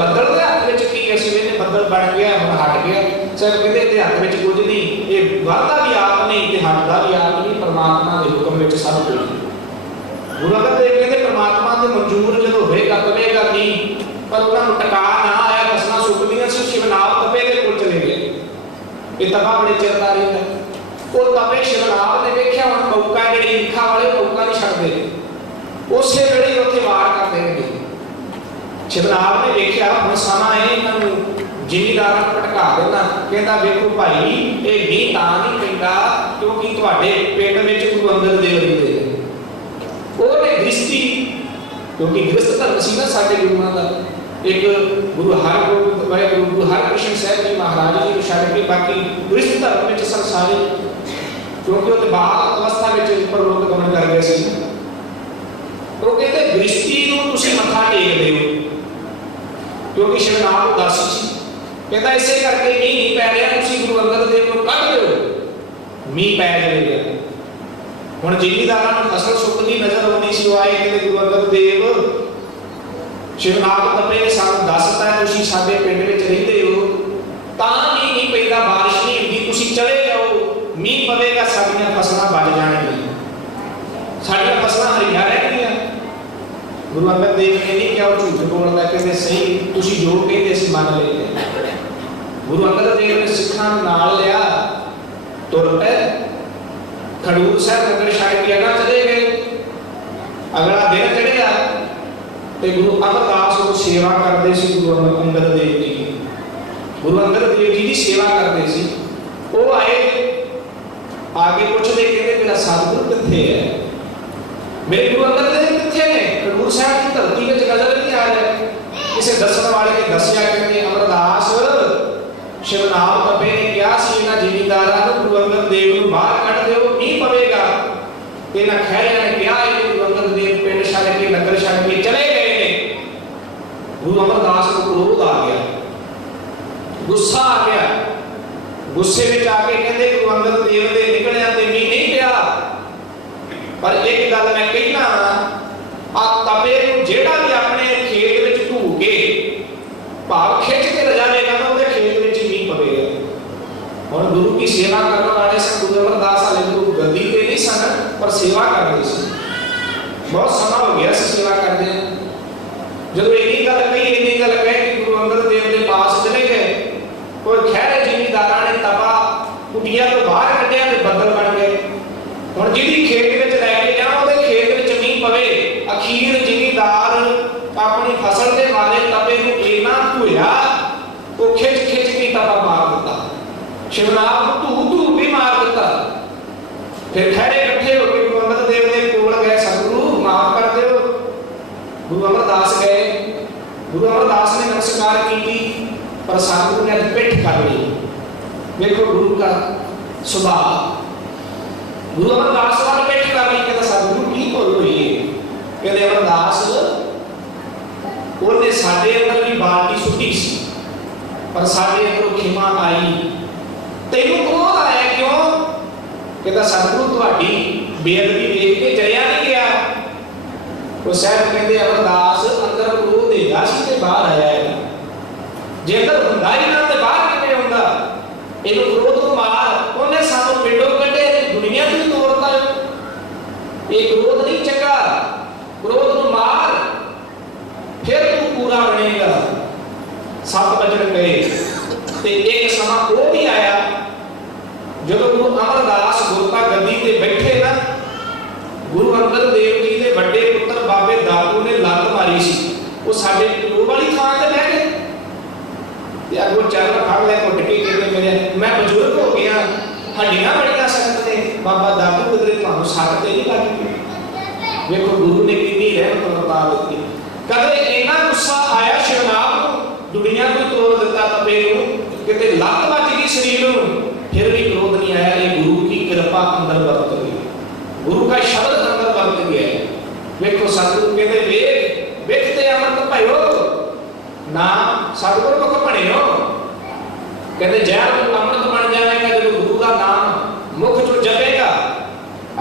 बदल दे हाथ विच की असीं वेने बदल बन गया हुण हट गया। साहब कहते ते हाथ विच कुछ नहीं, ये वरदा भी आप नहीं ते हटदा भी आप नहीं, परमात्मा दे हुक्म विच सब कुछ। गुरु अंगद देव कहते परमात्मा दे मंजूर जदों होएगा तवेगा नहीं, पर उन्हां नूं टका ना आया, फसलां सुकदियां सी। शिवनाग तपे दे कोल चले गए। ये तपा बड़े चिर दा रहिंदा। वो तपे शिवनाग ने वेख्या हुण मौका जिहड़ी ईर्खा वाले मौका नहीं छड्डदे, उसे वेले उत्थे वार करदे ने। शिवनाग ने वेख्या हुण समा है, इन्हां नूं ਜ਼ਿਮੀਂਦਾਰਾਂ ਨੂੰ ਭਟਕਾ देना कहता देखो भाई ये मीह तां नहीं पैंदा क्योंकि तुहाडे पिंड विच गुरु अंगद देव रहंदे ਉਹਨੇ ਗ੍ਰਸਤੀ क्योंकि गृहस्थ धर्म सी ना साडे गुरुआं दा एक गुरु हरकृष्ण साहब जी महाराज जी छड्ड के बाकी गृहस्थ धर्म विच सन सारे क्योंकि वो बाल अवस्था विच परलोक गमन कर गए सी तो कहते गृहस्थी नूं तुसीं मत्था टेकदे हो क्योंकि शिवनाम उदासी सी कहता इसे करके मीह नहीं पै रहा तुसीं गुरु अंगद देव नूं कढ दिओ मीह पै जाएगा ਹੁਣ ਜ਼ਿਮੀਦਾਰਾਂ ਨੂੰ ਫਸਲ ਸੁੱਕਦੀ ਨਜ਼ਰ ਆਉਂਦੀ ਸੀ ਉਹ ਆਏ ਕਿ ਗੁਰੂ ਅੰਗਦ ਦੇਵ ਸ਼ਿਵਨਾਥ ਤਪੇ ਨੇ ਸਾਨੂੰ ਦੱਸਤਾ ਤੁਸੀਂ ਸਾਡੇ ਪਿੰਡ ਵਿੱਚ ਰਹਿੰਦੇ ਹੋ ਤਾਂ ਵੀ ਨਹੀਂ ਪੈਂਦਾ ਬਾਰਿਸ਼ ਨਹੀਂ ਹੁੰਦੀ ਤੁਸੀਂ ਚਲੇ ਜਾਓ ਮੀਂਹ ਪਵੇਗਾ ਸਾਡੀਆਂ ਫਸਲਾਂ ਬਚ ਜਾਣਗੀਆਂ ਸਾਡੀਆਂ ਫਸਲਾਂ ਹਰੀਆਂ ਰਹਿਣਗੀਆਂ ਗੁਰੂ ਅੰਗਦ ਦੇਵ ਨੇ ਨਹੀਂ ਕਿਹਾ ਉਹ ਝੂਠ ਬੋਲਦਾ ਕਹਿੰਦੇ ਸਹੀ ਤੁਸੀਂ ਜੋ ਕਹਿੰਦੇ ਅਸੀਂ ਮੰਨ ਲਈਏ ਗੁਰੂ ਅੰਗਦ ਦੇਵ ਨੇ ਸਿੱਖਾਂ ਨੂੰ ਨਾਲ ਲਿਆ ਤੁਰ ਪਏ खडूर साहब नगर छड़ के अगर चले गए अगला दिन चढ़िया तो गुरु अमरदास वो सेवा करते सी गुरु अंगद देव जी गुरु अंगद देव जी की सेवा करते सी वो आए आगे पूछते कहते मेरा सतगुरु कित्थे है मेरे गुरु अंगद देव कित्थे ने खडूर साहब की धरती में नजर नहीं आ रहा किसी दसन वाले ने दसिया कहते अमरदास शिवनाम तपे ने क्या सी इन्हां जिमींदारां नूं गुरु अंगद देव नूं बाहर कढ दिओ मीह पवेगा इन्हां खैरियां ने क्या है गुरु अंगद देव पिंड छड्ड के नगर छड्ड के चले गए ने गुरु अमरदास नूं क्रोध आ गया गुस्सा आ गया गुस्से विच आके कहंदे गुरु अंगद देव दे निकलिया ते मीह नहीं पिया पर एक गल मैं कहना आ तपे नूं जेड़ा भी अपने खेत विच ढू के भाव खिच के रजावेगा ना उहदे खेत विच और गुरु की सेवा करने वाले सन गुरु अमरदास वाले गुरु गद्दी पे नहीं सन पर सेवा करते सन बहुत समय हो गया सेवा करते हैं जब इन्हीं गल कही कि गुरु अंगद देव के पास चले गए कोई खैर जिमीदारां ने तपा कुटिया तो बाहर कढ़िया ते बदल बन गए हुण जिहदी खेत विच लैके जाण उहदे खेत विच मीह पवे अखीर जिमीदार अपनी फसल दे मारे तपे नूं इन्ना धोया वो खिच के तपा मार दिता शिवनाथ धू भी मार दिता फिर खैरे इकट्ठे होकर गुरु अंगद देव के कोल गए सतगुरु माफ कर दो गुरु अमरदास गए गुरु अमरदास ने नमस्कार की पर सतगुरु ने पिठ कर ली देखो गुरु का स्वभाव गुरु अमरदास ने पिठ कर ली कहता सतगुरु की भुल हुई है कहते अमरदास उन्हें साडे अंदर भी बाल्टी सुट्टी सी पर साडे अंदर खिमा आई तेनू क्रोध आया क्यों कहता सतगुरु तुहाडी बेअदबी देख के जरिया नहीं गया वो साहब कहते अमरदास अंदर क्रोध देगा सी ते बाहर आया है जे अंदर हुंदा ही ना ते बाहर किवें हुंदा इहनू क्रोध नूं मार ओने सानू पिंडों कढे दुनिया तो तोड़ता ये क्रोध नहीं चंगा क्रोध नूं मार फिर तू पूरा बनेगा 7 बजन गए ते एक समा वो भी आया जब गुरु अमरदास गुरता गद्दी ते बैठे ना गुरु अंगद देव जी के बड़े पुत्र बाबे दादू ने लत मारी सी वो साडे पिओ वाली थां ते बैठ गए ते अगो चरण फड़ ले घुट के कहते मेरे मैं बजुर्ग हो गया हड्डियां बड़ियां सख्त ने बाबा दादू किधरे तुहानू सट ते नहीं लगी देखो गुरु ने कितनी रहमत बता दी कदे इन्ना गुस्सा आया शिवनाथ नूं दुनिया को तोड़ दिता तपे नूं किते लत वज गई शरीर नूं फिर भी क्रोध नहीं आया ये गुरु की कृपा अंदर बरत गई गुरु का शब्द अंदर बरत गया देखो सतगुरु कहते वेख वेखते अमृत भयो ना सतगुरु मुख भणियो कहते जैर तू अमृत बन जाएगा जब गुरु का नाम मुख जो जपेगा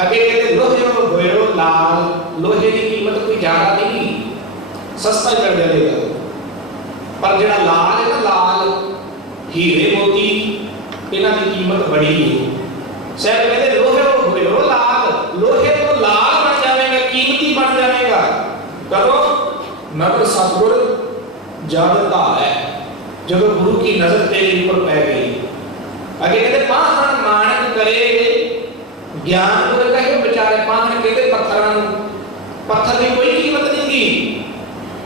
अगे कहते लोहे होयो लाल लोहे की कीमत कोई ज्यादा नहीं सस्ता कर देगा पर जेड़ा लाल है ना लाल हीरे मोती इन्हां की कीमत बड़ी है शायद कहते लोहे होयो लाल लोहे तो लाल बन जाएगा कीमती बन जाएगा करो नगर सतगुर जानता है जब गुरु की नजर तेरे ऊपर पै गई आगे कहते पाहन मानक करे ज्ञान को कहे बेचारे पाहन कहते पत्थर की कोई कीमत नहीं थी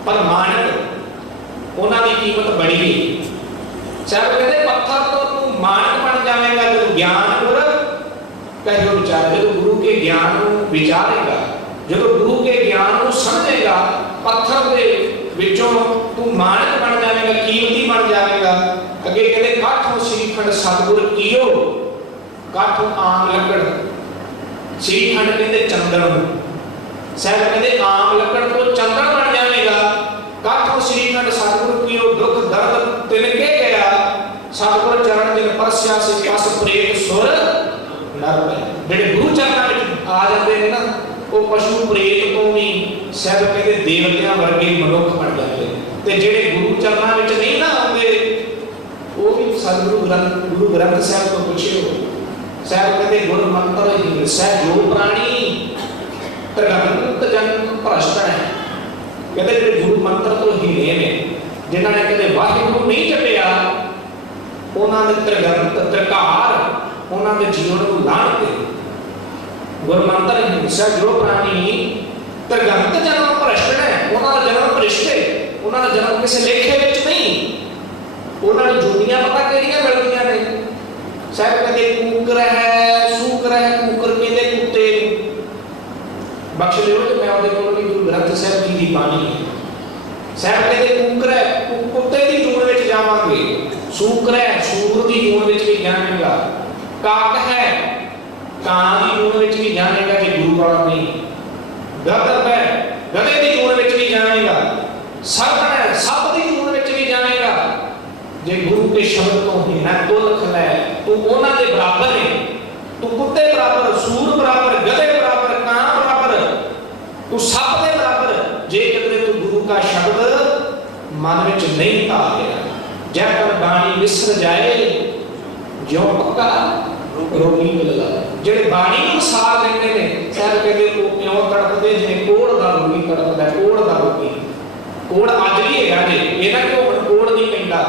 पर मानक उन्हां की कीमत बड़ी है शायद कहते पत्थर तो तू ज्ञान गुर कहो विचार, जो गुरु के ज्ञान को विचारेगा, जो गुरु के ज्ञान को समझेगा, पत्थर के विचों तू मानक बन जाएगा, कीमती बन जाएगा। अगे कहते काठों श्रीखंड सतगुर कियो, काठों आम लकड़, श्रीखंड कहते चंदन, साहब कहते आम लकड़ तो चंदन बन जाएगा। काठों श्रीखंड सतगुर कियो, दुख दर्द तिनके गया, सतगुर चरण जिन परस्या से कस प्रेम सुर नर पे। जेडे गुरु चरणों में आ जाते हैं ना, वो पशु प्रेत तो भी सब कहते देवतियां वर्गे मनुख बन जाते हैं, ते जेडे गुरु चरणों में नहीं ना आते वो भी सतगुरु ग्रंथ साहब को पूछे हो, साहब कहते गुर मंत्र ही सह जो प्राणी त्रिगंत जन भ्रष्ट है। कहते जेडे गुरु मंत्र तो हीने ने, जिन्होंने कहते वाहिगुरु नहीं जपिया, उन्होंने त्रिगंत त्रिकार उन्होंने जीवन को लाण दे। गुर मंत्र हिंसा जो प्राणी त्रिगंत जन्म भ्रष्ट है, उन्होंने जन्म भ्रष्ट है, उन्होंने जन्म किसी लेखे विच नहीं, उन्होंने जुतियां पता केड़ियां मिलदियां ने। साहब कहते कूकर है, सूकर है, कूकर कहते कुत्ते बख्श लियो कि मैं ਉਹਦੇ ਕੋਲ ਵੀ ਗੁਰੂ ਗ੍ਰੰਥ ਸਾਹਿਬ जी की बाणी है। साहब कहते कूकर है, कुत्ते की जून विच जावांगे, सूकर है, सूर की जून विच भी जावांगा, काक है, कां की जून विच भी जाएगा कि गुरु वाला नहीं, गदर है, गधे की जून विच भी जाएगा, सर्प है, सप की जून विच भी जाएगा। जे गुरु के शब्द तो ही ना तो लख ले, तू उन्हां दे बराबर है, तू कुत्ते बराबर, सूर बराबर, गधे बराबर, कां बराबर, तू सप दे बराबर। जे कदे तू गुरु का शब्द मन विच नहीं धारिया, जब तक बाणी विसर जाए जो पक्का रोगी मिलदा। जेडे बाणी नूं सार देंदे ने, साहब कहते वो क्यों तड़पदे जिवें कोड़ दा रोगी तड़पदा, कोड़ दा रोगी। कोड़ अज भी हैगा जे, ये ना कि हुण कोड़ नहीं पैंदा,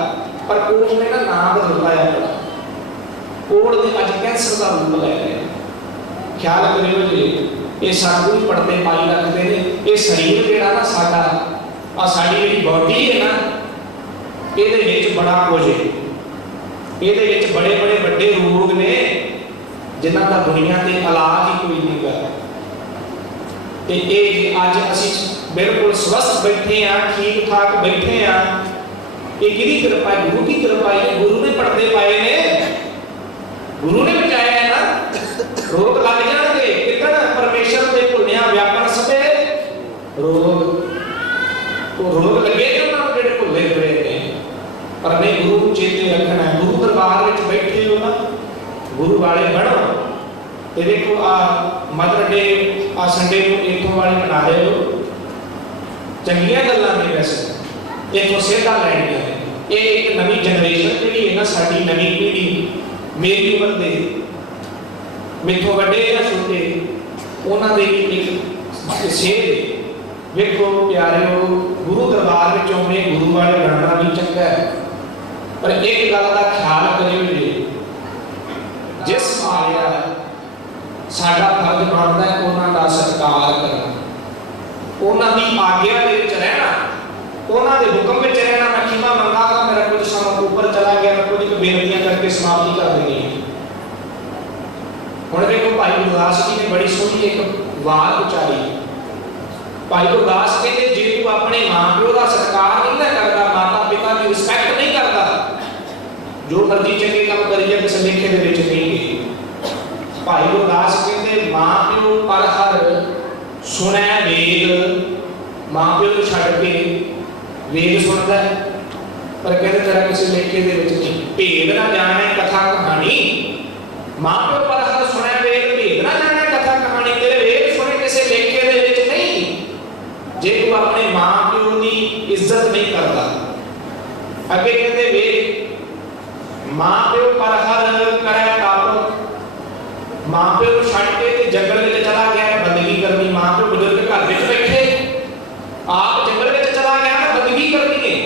पर कोड़ ने ना नाम बदलदा है अपना, कोड़ ने अज कैंसर दा रूप ले लिया। ख्याल करियो जी, ये सतगुरु पड़ते पाई रखते ने, ये शरीर जेड़ा ना साडा आ साडी जेहड़ी बॉडी है ना, ਇਹਦੇ ਵਿੱਚ बड़ा कुछ है, ਇਹਦੇ ਵਿੱਚ बड़े बड़े ਵੱਡੇ रोग ने जिन्हां दा दुनिया ते इलाज ही कोई नहीं गा। ते ਇਹ ਅੱਜ ਅਸੀਂ बिल्कुल स्वस्थ बैठे हैं, ठीक ठाक बैठे हैं, ये किहदी कृपा है? गुरु की कृपा है। गुरु ने पड़ते पाए ने, गुरु ने बचाया है ना। रोग लग जाएंगे कितन परमेश्वर दे भुलिया व्यापन सबे रोग, तो रोग लगे जो ना जेडे भुले हुए ने, पर नहीं गुरु को चेते रखना है। गुरु दरबार में बैठे हो ना, गुरु वाले बनो। ते देखो आ मदर डे आ संडे को इथों वाले मना रहे हो, चंगियां गल्लां ने, वैसे इथों सेधा लैणियां ने। ये एक नवी जनरेशन जिहड़ी है ना, साडी नवी पीढ़ी, मेरी उम्र दे मेथों वड्डे या छोटे, उन्हां दे एक सेध देखो प्यारिओ, गुरु दरबार में आउणे गुरु वाले बनना भी चंगा है, पर एक गल का ख्याल करियो जी, जिस आया साडा फर्ज बनता है उन्हां दा सत्कार करना, उन्हां दी आग्या दे विच रहना, उन्हां दे हुक्म विच रहना। मैं खिमा मंगागा, मेरा कुछ समय ऊपर चला गया, मैं कुछ बेनतियां करके समाप्ति कर देनी है। हुण देखो भाई गुरदास जी ने बड़ी सोहनी एक वार उचारी। भाई गुरदास कहते जे तू अपने मां प्यो का सत्कार नहीं ना करता, माता पिता की रिस्पेक्ट नहीं करता, जो मर्जी चंगे काम करी जा, किसी लेखे दे विच नहीं गई। भाई गुरदास कहते मां प्यो पर हर सुनै वेद, मां प्यो को छड्ड के वेद सुनदा है, पर कहते तेरा किसी लेखे दे विच नहीं। भेद ना जाने कथा कहानी, मां प्यो पर हर सुनै वेद, भेद ना जाने कथा कहानी, तेरे वेद सुने किसी लेखे दे विच नहीं। जे तू अपने मां प्यो की इज्जत नहीं करता, अगे कहते वे मां प्यो पर हर करे पाप, मां प्यो को छड्ड के ते जंगल में चला गया बंदगी करनी। मां प्यो बुजुर्ग घर में बैठे, आप जंगल में चला गया ना बंदगी करनी है।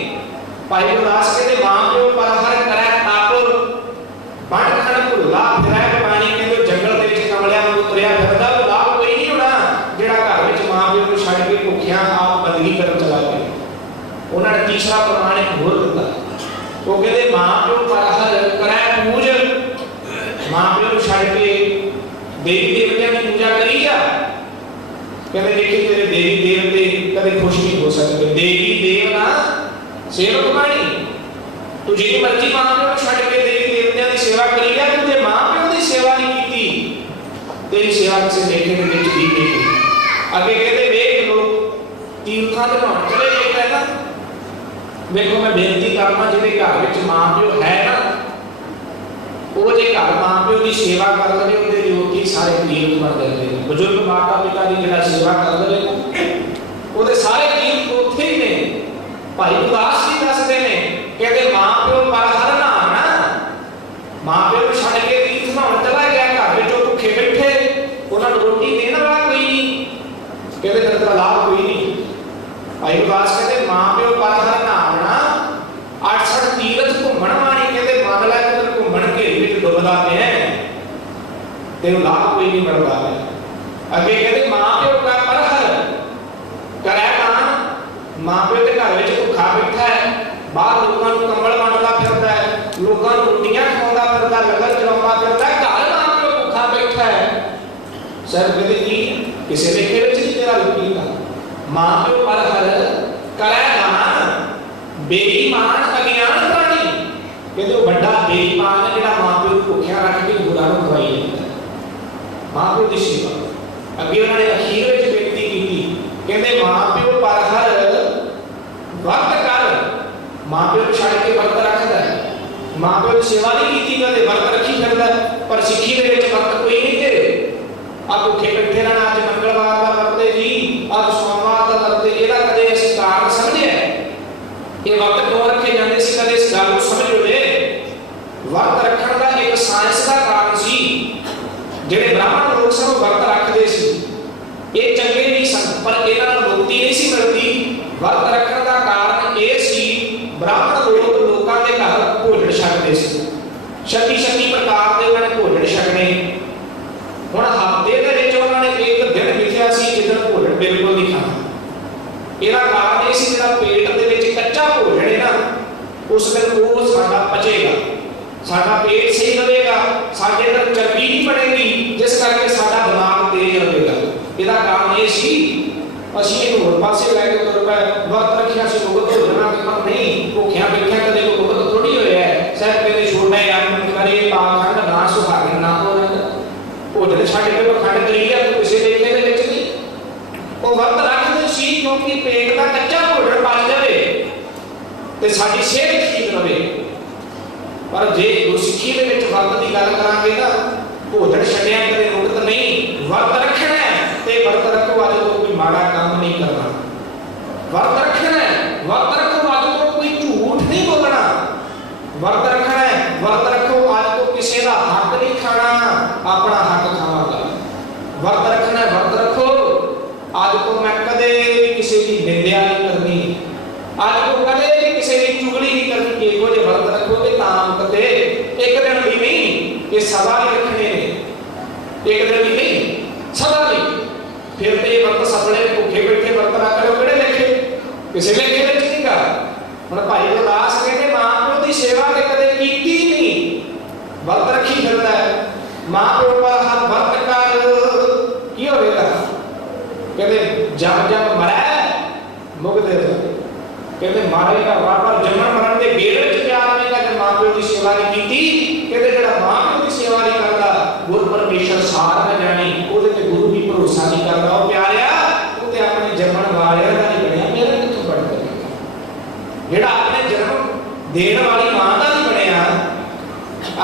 भाई गुरदास कहते मां प्यो पर हर करे पाप, बंड खण भुला फिरै पानी, कहते जंगल दे विच कमलियां वांगू तुरिया फिरदा, लाभ कोई नहीं होना जेड़ा घर में मां प्यो को छड्ड के भुखिया आप बंदगी करन चला गया। उन्होंने तीसरा प्रमाण एक होर दिता, मां प्यो छड़ के देवी देवतियां की पूजा करी जा। कहते देखिए तेरे देवी देवते कभी खुश नहीं हो सकते। देवी देव ना सेवक बाणी, तू जितनी मर्जी मां प्यो छड़ के देवी देवतियां की सेवा करी जा, तुझे मां प्यो की सेवा नहीं की, तेरी सेवा किसी देखे के विच भी नहीं। अगे कहते वेख लोग तीर्थां ते नहाउण चले गए ना, देखो मैं बेनती करना जिहदे घर विच मां प्यो है ना, वो जे घर मां प्यो की सेवा कर लवे उहदे योगी सारे तीर्थ बन जाते हैं। बुजुर्ग माता पिता की जिहड़ा सेवा कर लवे उहदे सारे तीर्थ उत्थे ही ने। भाई उदास जी दसदे ने कहते मां प्यो पर हर नहाना, मां प्यो को छड़ के तीर्थ नहाउण चला गया, घर विच भुखे बैठे, उन्हां नूं रोटी देण वाला कोई नहीं, कहते तेरा लाभ कोई नहीं। भाई उदास कहते मां प्यो पर हर नहाना 68 तीर्थ घुमण वाणी, कहते मान लै कि घुमण घेरे विच डुबदा पिया तेरे लाभ कोई नहीं मिलता है। अगे कहते मां प्यो का परहर करे दान, मां प्यो के घर विच भुखा बैठा है, बाहर लोकां नूं कंबल वंडदा फिरदा है, लोकां नूं रोटियां खवाउंदा फिरदा, लंगर चलाउंदा फिरदा, घर मां प्यो भुखा बैठा है। सर कहते की किसी लेखे विच नहीं तेरा यकीन का। मां प्यो परहर करे दान बेईमान अज्ञान प्राणी, कहते वो बड़ा बेईमान है जिहड़ा मां प्यो को भुखिया रख के गुरां नूं खवाई जांदा। मां प्यो की सेवा अगे उन्होंने अखीर विच बेनती की, कहते मां प्यो पर हर वर्त कर, मां प्यो को छड़ के वर्त रखदा है, मां प्यो की सेवा नहीं की कदे वर्त रखी फिरदा, पर सिੱਖੀ ਦੇ ਵਿੱਚ वर्त कोई नहीं तेरे। आ भुखे बैठे रहना, अज मंगलवार का वर्त है जी, अज सोमवार का वर्त है, ਇਹਦਾ कदे ਅਸੀਂ ਕਾਰਨ ਸਮਝਿਆ ਇਹ वर्त क्यों रखे ਜਾਂਦੇ ਸੀ, कदे इस गल ਨੂੰ समझ लो। वर्त रखण ਦਾ एक साइंस ਦਾ ਕਾਰਨ ਸੀ। ਜਿਹੜੇ ब्राह्मण लोग सन वर्त रखते सी, ये चंगे नहीं सन, पर इन्हां नूं मुक्ति नहीं सी मिलती। वर्त रखण का कारण ये सी ब्राह्मण लोग लोकां दे घर भोजन छकदे सी, 36 प्रकार दे उन्हां ने भोजन छकने। हुण हफ्ते दे विच उन्हां ने एक दिन मिथਿਆ सी जिदन भोजन बिल्कुल नहीं खाना। ਇਹਦਾ कारण ये सी जिहड़ा पेट दे विच कच्चा भोजन है ना, उस दिन वो साडा पचेगा, साडा पेट सही रहेगा, साडे अंदर चर्बी नहीं बढ़ेगी, जिस करके साडा दिमाग तेज रहेगा। ਇਹਦਾ कारण ये सी ਅਸੀਂ ਇਹਨੂੰ ਹੋਰ ਪਾਸੇ ਲੈ ਕੇ ਤੁਰ ਪਏ, ਵਰਤ ਰੱਖਿਆ ਸੀ ਭੁਗਤ ਹੋ ਜਾਣਾ ਕਿ ਪਰ ਨਹੀਂ, ਭੁੱਖਿਆਂ ਬੈਠਿਆਂ ਕਦੇ ਕੋਈ ਭੁਗਤ ਥੋੜੀ ਹੋਇਆ ਹੈ। ਸਾਹਿਬ ਕਹਿੰਦੇ ਛੋਟਾ ਯਾਰ ਨੂੰ ਕਰੇ ਪਾਖੰਡ ਨਾ ਸੁਹਾਗਣ ਨਾ ਹੋ ਰਹਿੰਦਾ, ਭੋਜਨ ਛੱਡ ਕੇ ਪਖੰਡ ਕਰੀ ਜਾ, ਤੂੰ ਕਿਸੇ ਦੇਖੇ ਦੇ ਵਿੱਚ ਨਹੀਂ। ਉਹ ਵਰਤ ਰੱਖਦੇ ਸੀ ਕਿਉਂਕਿ ਪੇਟ ਦਾ ਕੱਚਾ ਭੋਜਨ ਬਚ ਜਾਵੇ ਤੇ ਸਾਡੀ ਸਿਹਤ ਠੀਕ ਰਹੇ। पर जे गुरसिੱਖੀ ਦੇ ਵਿੱਚ ਵਰਤ ਦੀ ਗੱਲ ਕਰਾਂਗੇ ਤਾਂ ਭੋਜਨ ਛੱਡਿਆ ਕਦੇ ਰੁਕਤ ਨਹੀਂ, ਵਰਤ ਰੱਖਣਾ ਹੈ ਤੇ ਵਰਤ ਰੱਖੋ ਅੱਜ ਤੋਂ ਕੋਈ ਮਾੜਾ ਕੰਮ ਨਹੀਂ ਕਰਨਾ। ਵਰਤ ਰੱਖਣਾ ਹੈ, ਵਰਤ ਰੱਖੋ ਅੱਜ ਤੋਂ ਕੋਈ ਝੂਠ ਨਹੀਂ ਬੋਲਣਾ। ਵਰਤ ਰੱਖਣਾ ਹੈ, ਵਰਤ ਰੱਖੋ ਅੱਜ ਤੋਂ ਕਿਸੇ ਦਾ ਹੱਕ ਨਹੀਂ ਖਾਣਾ, ਆਪਣਾ ਹੱਕ ਖਾਵਾਂਗਾ। ਵਰਤ ਰੱਖਣਾ ਹੈ, ਵਰਤ ਰੱਖੋ ਅੱਜ ਤੋਂ ਮੈਂ ਕਦੇ ਕਿਸੇ ਦੀ ਨਿੰਦਿਆ ਨਹੀਂ ਕਰਨੀ, आज को कदे भी किसी की चुगली नहीं करनी। एक जो व्रत रखोगे ताम कदे एक दिन भी नहीं, ये सदा ही रखने ने, एक दिन भी नहीं सदा नहीं। फिर तो ये व्रत सपने भूखे बैठे व्रत ना करो, किहड़े लेखे किसी लेखे विच नहीं गा। हुण भाई गुरदास कहते मां प्यो की सेवा ते कदे कीती नहीं, व्रत रखी फिरदा है। मां प्यो पर हर व्रत कर की होवेगा, कहते जब जब मरै मुगदे कहते मारेगा बार-बार जन्म मरण के गेड़ च प्यार आवेगा। जब मां प्यो की सेवा नहीं की, कहते जिहड़ा मां प्यो की सेवा नहीं करता गुर परमेश्वर सार न जानी, ओदे ते गुरु भी भरोसा नहीं करता। ओ प्यारिया तू ते अपने जन्मण वालियां दा नहीं बनया, मेरा कित्थों बन जाएगा। जिहड़ा अपने जन्म देण वाली मां दा नहीं बनया,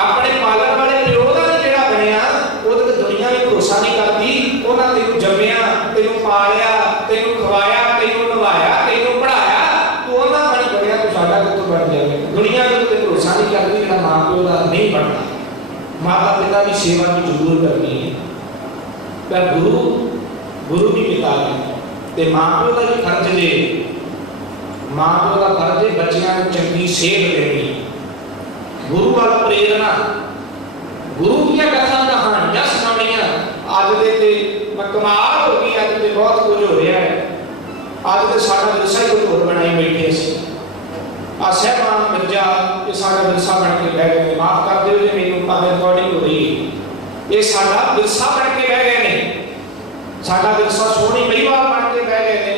अपने पालन वाले प्यो दा नहीं जिहड़ा बनया, ओदे ते दुनिया भी भरोसा नहीं करती। उन्हां तैनूं जम्मिया, तैनूं पालिया, तैनूं खवाया, तैनूं नवाया, तैनूं पढ़ाया, दुनिया के उत्ते भरोसा नहीं करती। जिहड़ा मां प्यो का नहीं बनता, माता पिता की सेवा भी जरूर करनी है, पर गुरु भी पिता है ते मां प्यो का भी फर्ज है। मां प्यो का फर्ज है बच्चों को चंगी सेध देनी, गुरु वाल प्रेरणा, गुरु की कथा कहानियां सुनानियां। अज दे मैं कमाल हो गई, अज ते बहुत कुछ हो रहा है। अज तो साडा विरसा ही कुछ होर बनाई बैठे असीं। सहबान मिर्जा ये साडा विरसा बन के बह गए। माफ कर दिओ जे मैनूं पर रिकॉर्डिंग हो रही है, ये साडा विरसा बन के बह गए ने, साडा विरसा सोहनी महिवाल बन के बह गए ने।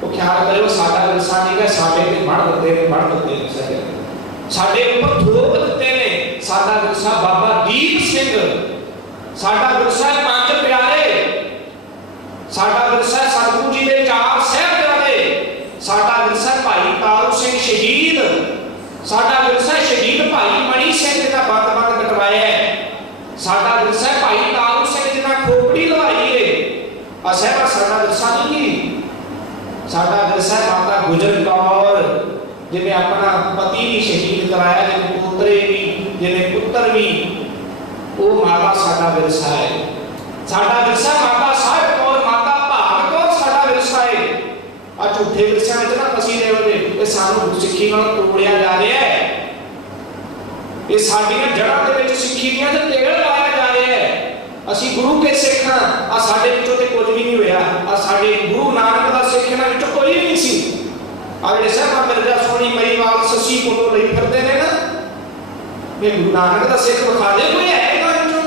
तो ख्याल करो साडा विरसा नहीं है, साडे ते बढ़ दिते ने, साडे ऊपर थोप दिते ने। साडा विरसा बाबा दीप सिंह, साडा विरसा पंज प्यारे, साडा विरसा सतगुरु जी के चार साहिबजादे, साडा विरसा भाई तारू सिंह शहीद, साडा विरसा शहीद भाई मणि सिंह जिन्हें बंद बंद कटवाया है, साडा विरसा भाई तारू सिंह जिन्हें खोपड़ी लवाई है। असैबा साडा विरसा नहीं की, साडा विरसा माता गुजर कौर जिन्हें अपना पति भी शहीद कराया, जिन्हें पोतरे भी, जिन्हें पुत्र भी, वो माता साडा विरसा है। साडा विरसा माता साहिब कौर, माता भाग कौर साडा विरसा है। आ झूठे विरसा में ना फसी रहे हो, ये सानू सिੱਖੀ ਨਾਲ ਤੋੜਿਆ जा रहा है। ये साडियां जड़ां दे विच सिੱਖੀ ਦੀਆਂ ते तेल लाया जा रहा है। ਅਸੀਂ गुरु के सिख हां, आ साडे विचों ते कुछ भी नहीं होया। आ साडे गुरु नानक दा सिख इन्हां विचों कोई नहीं सी। आ जिहड़े साहब मिर्जा सोनी मईवाल ससी फोटो ਲਈ ਫਿਰਦੇ ਨੇ ना, ये गुरु नानक दा सिख विखा दे कोई है इन्हां विचों।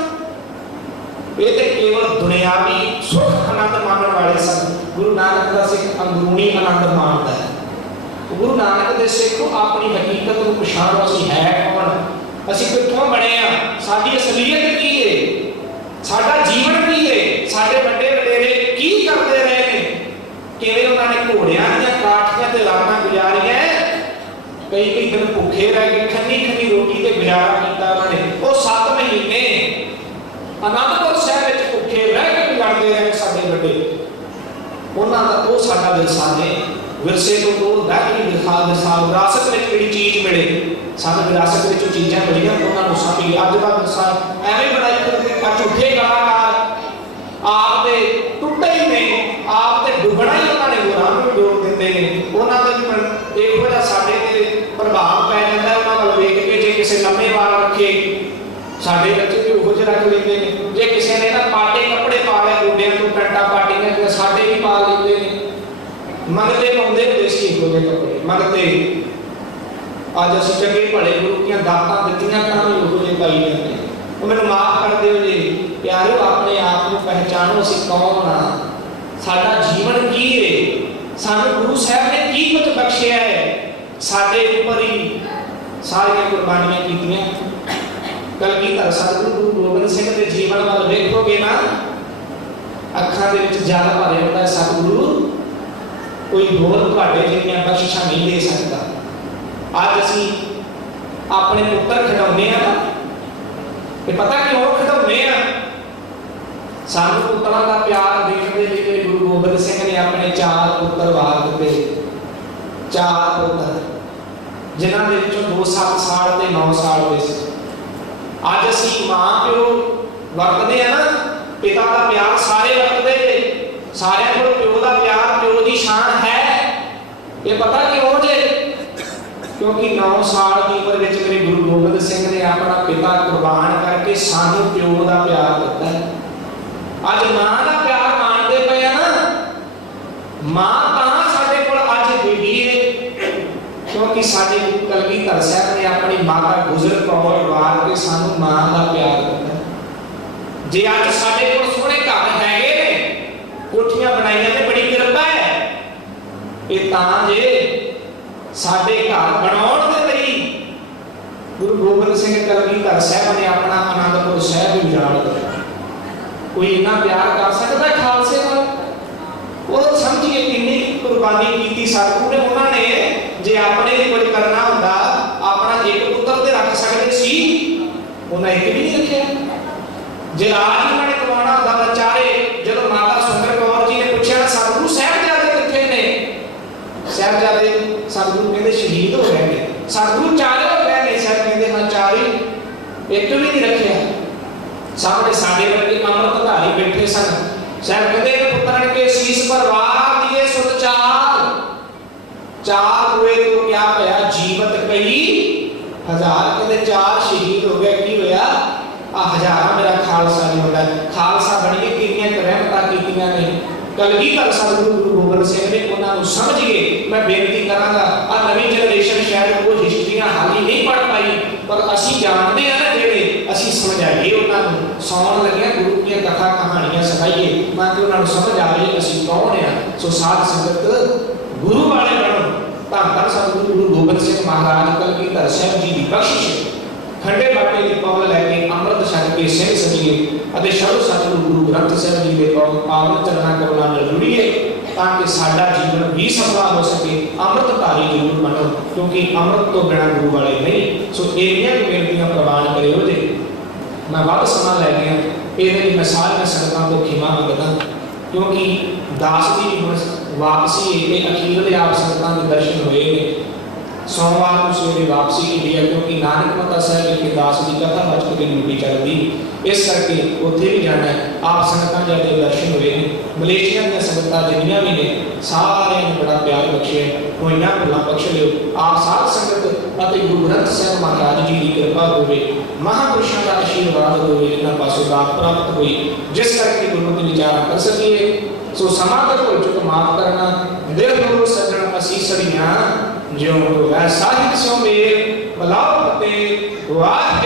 ये ते केवल दुनियावी सुख आनंद मानने वाले सन। गुरु नानक दा सिख अंदरूनी आनंद मानदा है। गुरु नानक दे सिख अपनी हकीकत को पछाणो, असीं है कौन, असीं कित्थों बने आ, साडी असलीयत की है, साडा जीवन की है, साडे बड़े वडेरे की करते रहे ने, किवें उन्हां ने घोड़ियां दीयां काठियां ते रातां गुजारियां, कई दिन भुखे रह गए, खन्नी खन्नी रोटी ते गुजारा कीता उन्होंने। वो 7 महीने आनंदपुर शहर विच भुखे रह के गुजारते रहे साडे बड़े। उन्हां दा वो साडा विरसा ने। विरसे तो दाखली विरसा विरासत में किहड़ी चीज मिले, सानू विरासत में जो चीज़ां मिलियां उन्हां नूं समझी। अज दा विरसा एवें बनाई करदे, झूठे कलाकार आप दे टुटे ही ने, आप दे डुबना ही उन्हां ने होरां नूं डोब दिंदे ने। उन्हां दा भी इहो जिहा साडे ते प्रभाव पै जांदा है। उन्हां वल वेख के जे किसे लम्मे वाल रखे, साडे बच्चे भी उहो जिहा रख लैंदे ने। जे किसे ने ना पाटे कपड़े पा लए, गोडियां तों पैंटां पाटीਆਂ साडे भी पा लैंदे ने। मंगते पाउंदे हुंदे सी इहो जिहे कपड़े, मंगते। अज असीं चंगे भले गुरु ਦੀਆਂ ਦਾਤਾਂ ਦਿੱਤੀਆਂ ਤਾਂ ਵੀ ਉਹੋ ਜਿਹੇ ਪਾਈ ਜਾਂਦੇ। ਉਹ ਮੈਨੂੰ ਮਾਫ ਕਰ ਦਿਓ ਜੀ ਪਿਆਰਿਓ, ਆਪਣੇ ਆਪ ਨੂੰ ਪਹਿਚਾਨੋ, ਅਸੀਂ ਕੌਣ ਆ, ਸਾਡਾ ਜੀਵਨ ਕੀ ਹੈ, ਸਾਨੂੰ ਗੁਰੂ ਸਾਹਿਬ ਨੇ ਕੀ ਕੁਝ ਬਖਸ਼ਿਆ ਹੈ। ਸਾਡੇ ਉੱਪਰ ਹੀ ਸਾਰੀਆਂ ਕੁਰਬਾਨੀਆਂ ਕੀਤੀਆਂ। ਕਲਗੀਧਰ ਸਤਿਗੁਰੂ ਗੁਰੂ ਗੋਬਿੰਦ ਸਿੰਘ ਦੇ ਜੀਵਨ ਵੱਲ ਵੇਖੋਗੇ ਨਾ, ਅੱਖਾਂ ਦੇ ਵਿੱਚ ਜਲ ਭਰੇ ਹੁੰਦਾ। ਸਤਿਗੁਰੂ कोई होर तुहाडे जिहियां बख्शिशां नहीं दे सकता। अज असीं अपने पुत्तर खिडाउने आ, ते पता क्यों खिडाउने आ, सानू पुत्तरां दा प्यार देखदे जिहड़े गुरु गोबिंद सिंह ने अपने 4 पुत्तर वार दित्ते। 4 पुत्तर जिन्हां दे विचों 2 7 साल ते 9 साल होए सी। अज असीं मां प्यो वरतदे आ ना, पिता दा प्यार सारे वरतदे, सारे को प्यो का प्यार, प्यो की शान है। ये पता क्यों जे, क्योंकि 9 साल की उम्र में मेरे गुरु गोबिंद सिंह ने अपना पिता कुर्बान करके सानू प्यो का प्यार दिता है। अज मां का प्यार मानते पे ना, मां कहाँ साडे कोल अज बेटी है, क्योंकि साडे कलगीधर साहब ने अपनी माता गुजर कौर वार के सानू मां का प्यार दिता है। जे अज साडे कोल सोहणे घर हैगे ने, कोठियां बनाईयां ने, बड़ी किरपा है। ये तां जे साडे घर बनाउण दे लई गुरु गोबिंद सिंह कलगीधर साहब ने अपना आनंदपुर साहब उजाड़ दिता। कोई इन्ना प्यार कर सकदा खालसे नाल? वो समझिए किन्नी कुर्बानी कीती सतगुरु ने। उन्होंने जे अपने लिए कुछ करना हुंदा, अपना एक पुत्र ते रख सकदे सी, उन्हें एक भी नहीं रखिया। जे राज उन्होंने करवाना हुंदा तां चारे, जदों माता सुंदर कौर जी ने पूछा सतगुरु साहिबजादे कित्थे ने, साहिबजादे सतगुरु कहते शहीद हो गए ने। सतगुरु 4 हो गए ने, साहब कहते हाँ 4 ही, एक भी नहीं रखिया। सामने साडे वर्गे अमृतधारी बैठे सन। साहब कहते पुत्रन के शीश पर वार दिए सुत 4 हुए तो क्या होया, जीवत कई 1000। कहते 4 शहीद हो गए, की होया, आ 1000 मेरा खालसा नहीं होगा। खालसा बनिए कितनियां रहमतां कीतियां ने। कलगीधर सतगुरु गुरु गोबिंद सिंह ने उन्होंने समझ गए। मैं बेनती करांगा, आ नवी जनरेशन शायद वो हिस्ट्रियां हाली नहीं पढ़ पाई, पर असी जानते हैं ना, जेड़े असी समझाइए उन्होंने 100 ਸੁਣਾਉਣ ਲੱਗਿਆ ਗੁਰੂ ਦੀਆਂ ਕਥਾ ਕਹਾਣੀਆਂ ਸਿਖਾਈਏ ਤਾਂ ਕਿ ਉਹਨਾਂ ਨੂੰ ਸਮਝ ਆਵੇ ਅਸੀਂ ਕੌਣ ਆ। ਸੋ ਸਾਧ ਸੰਗਤ ਗੁਰੂ ਵਾਲੇ ਬਣੋ। ਧੰਨ ਸਤਿਗੁਰੂ ਗੁਰੂ ਗੋਬਿੰਦ ਸਿੰਘ ਮਹਾਰਾਜ ਕਲਗੀਧਰ ਸਾਹਿਬ ਜੀ ਦੀ ਬਖਸ਼ਿਸ਼ ਖੰਡੇ ਬਾਟੇ ਦੀ ਪੌਲ ਲੈ ਕੇ ਅੰਮ੍ਰਿਤ ਛਕ ਕੇ ਸਿੰਘ ਸਜੀਏ ਅਤੇ ਸਰਬ ਸਤਿਗੁਰੂ ਗੁਰੂ ਗ੍ਰੰਥ ਸਾਹਿਬ ਜੀ ਦੇ ਪਾਵਨ ਚਰਨਾਂ ਕਮਲਾਂ ਨਾਲ ਜੁੜੀਏ ਤਾਂ ਕਿ ਸਾਡਾ ਜੀਵਨ ਵੀ ਸਫਲਾ ਹੋ ਸਕੇ। ਅੰਮ੍ਰਿਤਧਾਰੀ ਜ਼ਰੂਰ ਬਣੋ ਕਿਉਂਕਿ ਅੰਮ੍ਰਿਤ ਤੋਂ ਬਿਨਾਂ ਗੁਰੂ ਵਾਲੇ ਨਹੀਂ। ਸੋ ਇਹਨੀਆਂ ਬੇਨਤੀਆਂ ਪ੍ਰਵਾਨ ਕਰਿਓ ਜੀ। ਮੈਂ ਵੱਧ ਸਮਾਂ ਲੈ ਗਿਆ ਇਹਦੇ ਲਈ ਮੈਂ ਸਾਰੀਆਂ ਸੰਗਤਾਂ ਤੋਂ ਖਿਮਾ ਮੰਗਦਾ ਕਿਉਂਕਿ ਦਾਸ ਦੀ ਵਾਪਸੀ ਇਹ ਅਖੀਰਲੇ ਆਪ ਸੰਗਤਾਂ ਦੇ ਦਰਸ਼ਨ ਹੋਏ ਨੇ। सोमवार को सवेरे वापसी की है क्योंकि नानक मता साहब के दास की कथा बचपन की ड्यूटी चलती इस करके उत्थे भी जाना है। आप संगतां जब दर्शन हुए हैं मलेशिया दी संगतां जिन्नियां भी ने सारे बड़ा प्यार बख्शे होइयां भुलां बख्श लियो। आप साध संगत अते गुरु ग्रंथ साहब महाराज जी की कृपा होवे महापुरुषों का आशीर्वाद होवे जिन्हां पासों दात प्राप्त हुई जिस करके गुरमति विचार कर सकीए। सो समा का कोई चुक माफ करना दिल गुरु सज्जन असीसड़ियां जो तो है साहित्य सो मेल बलाओ ते वाह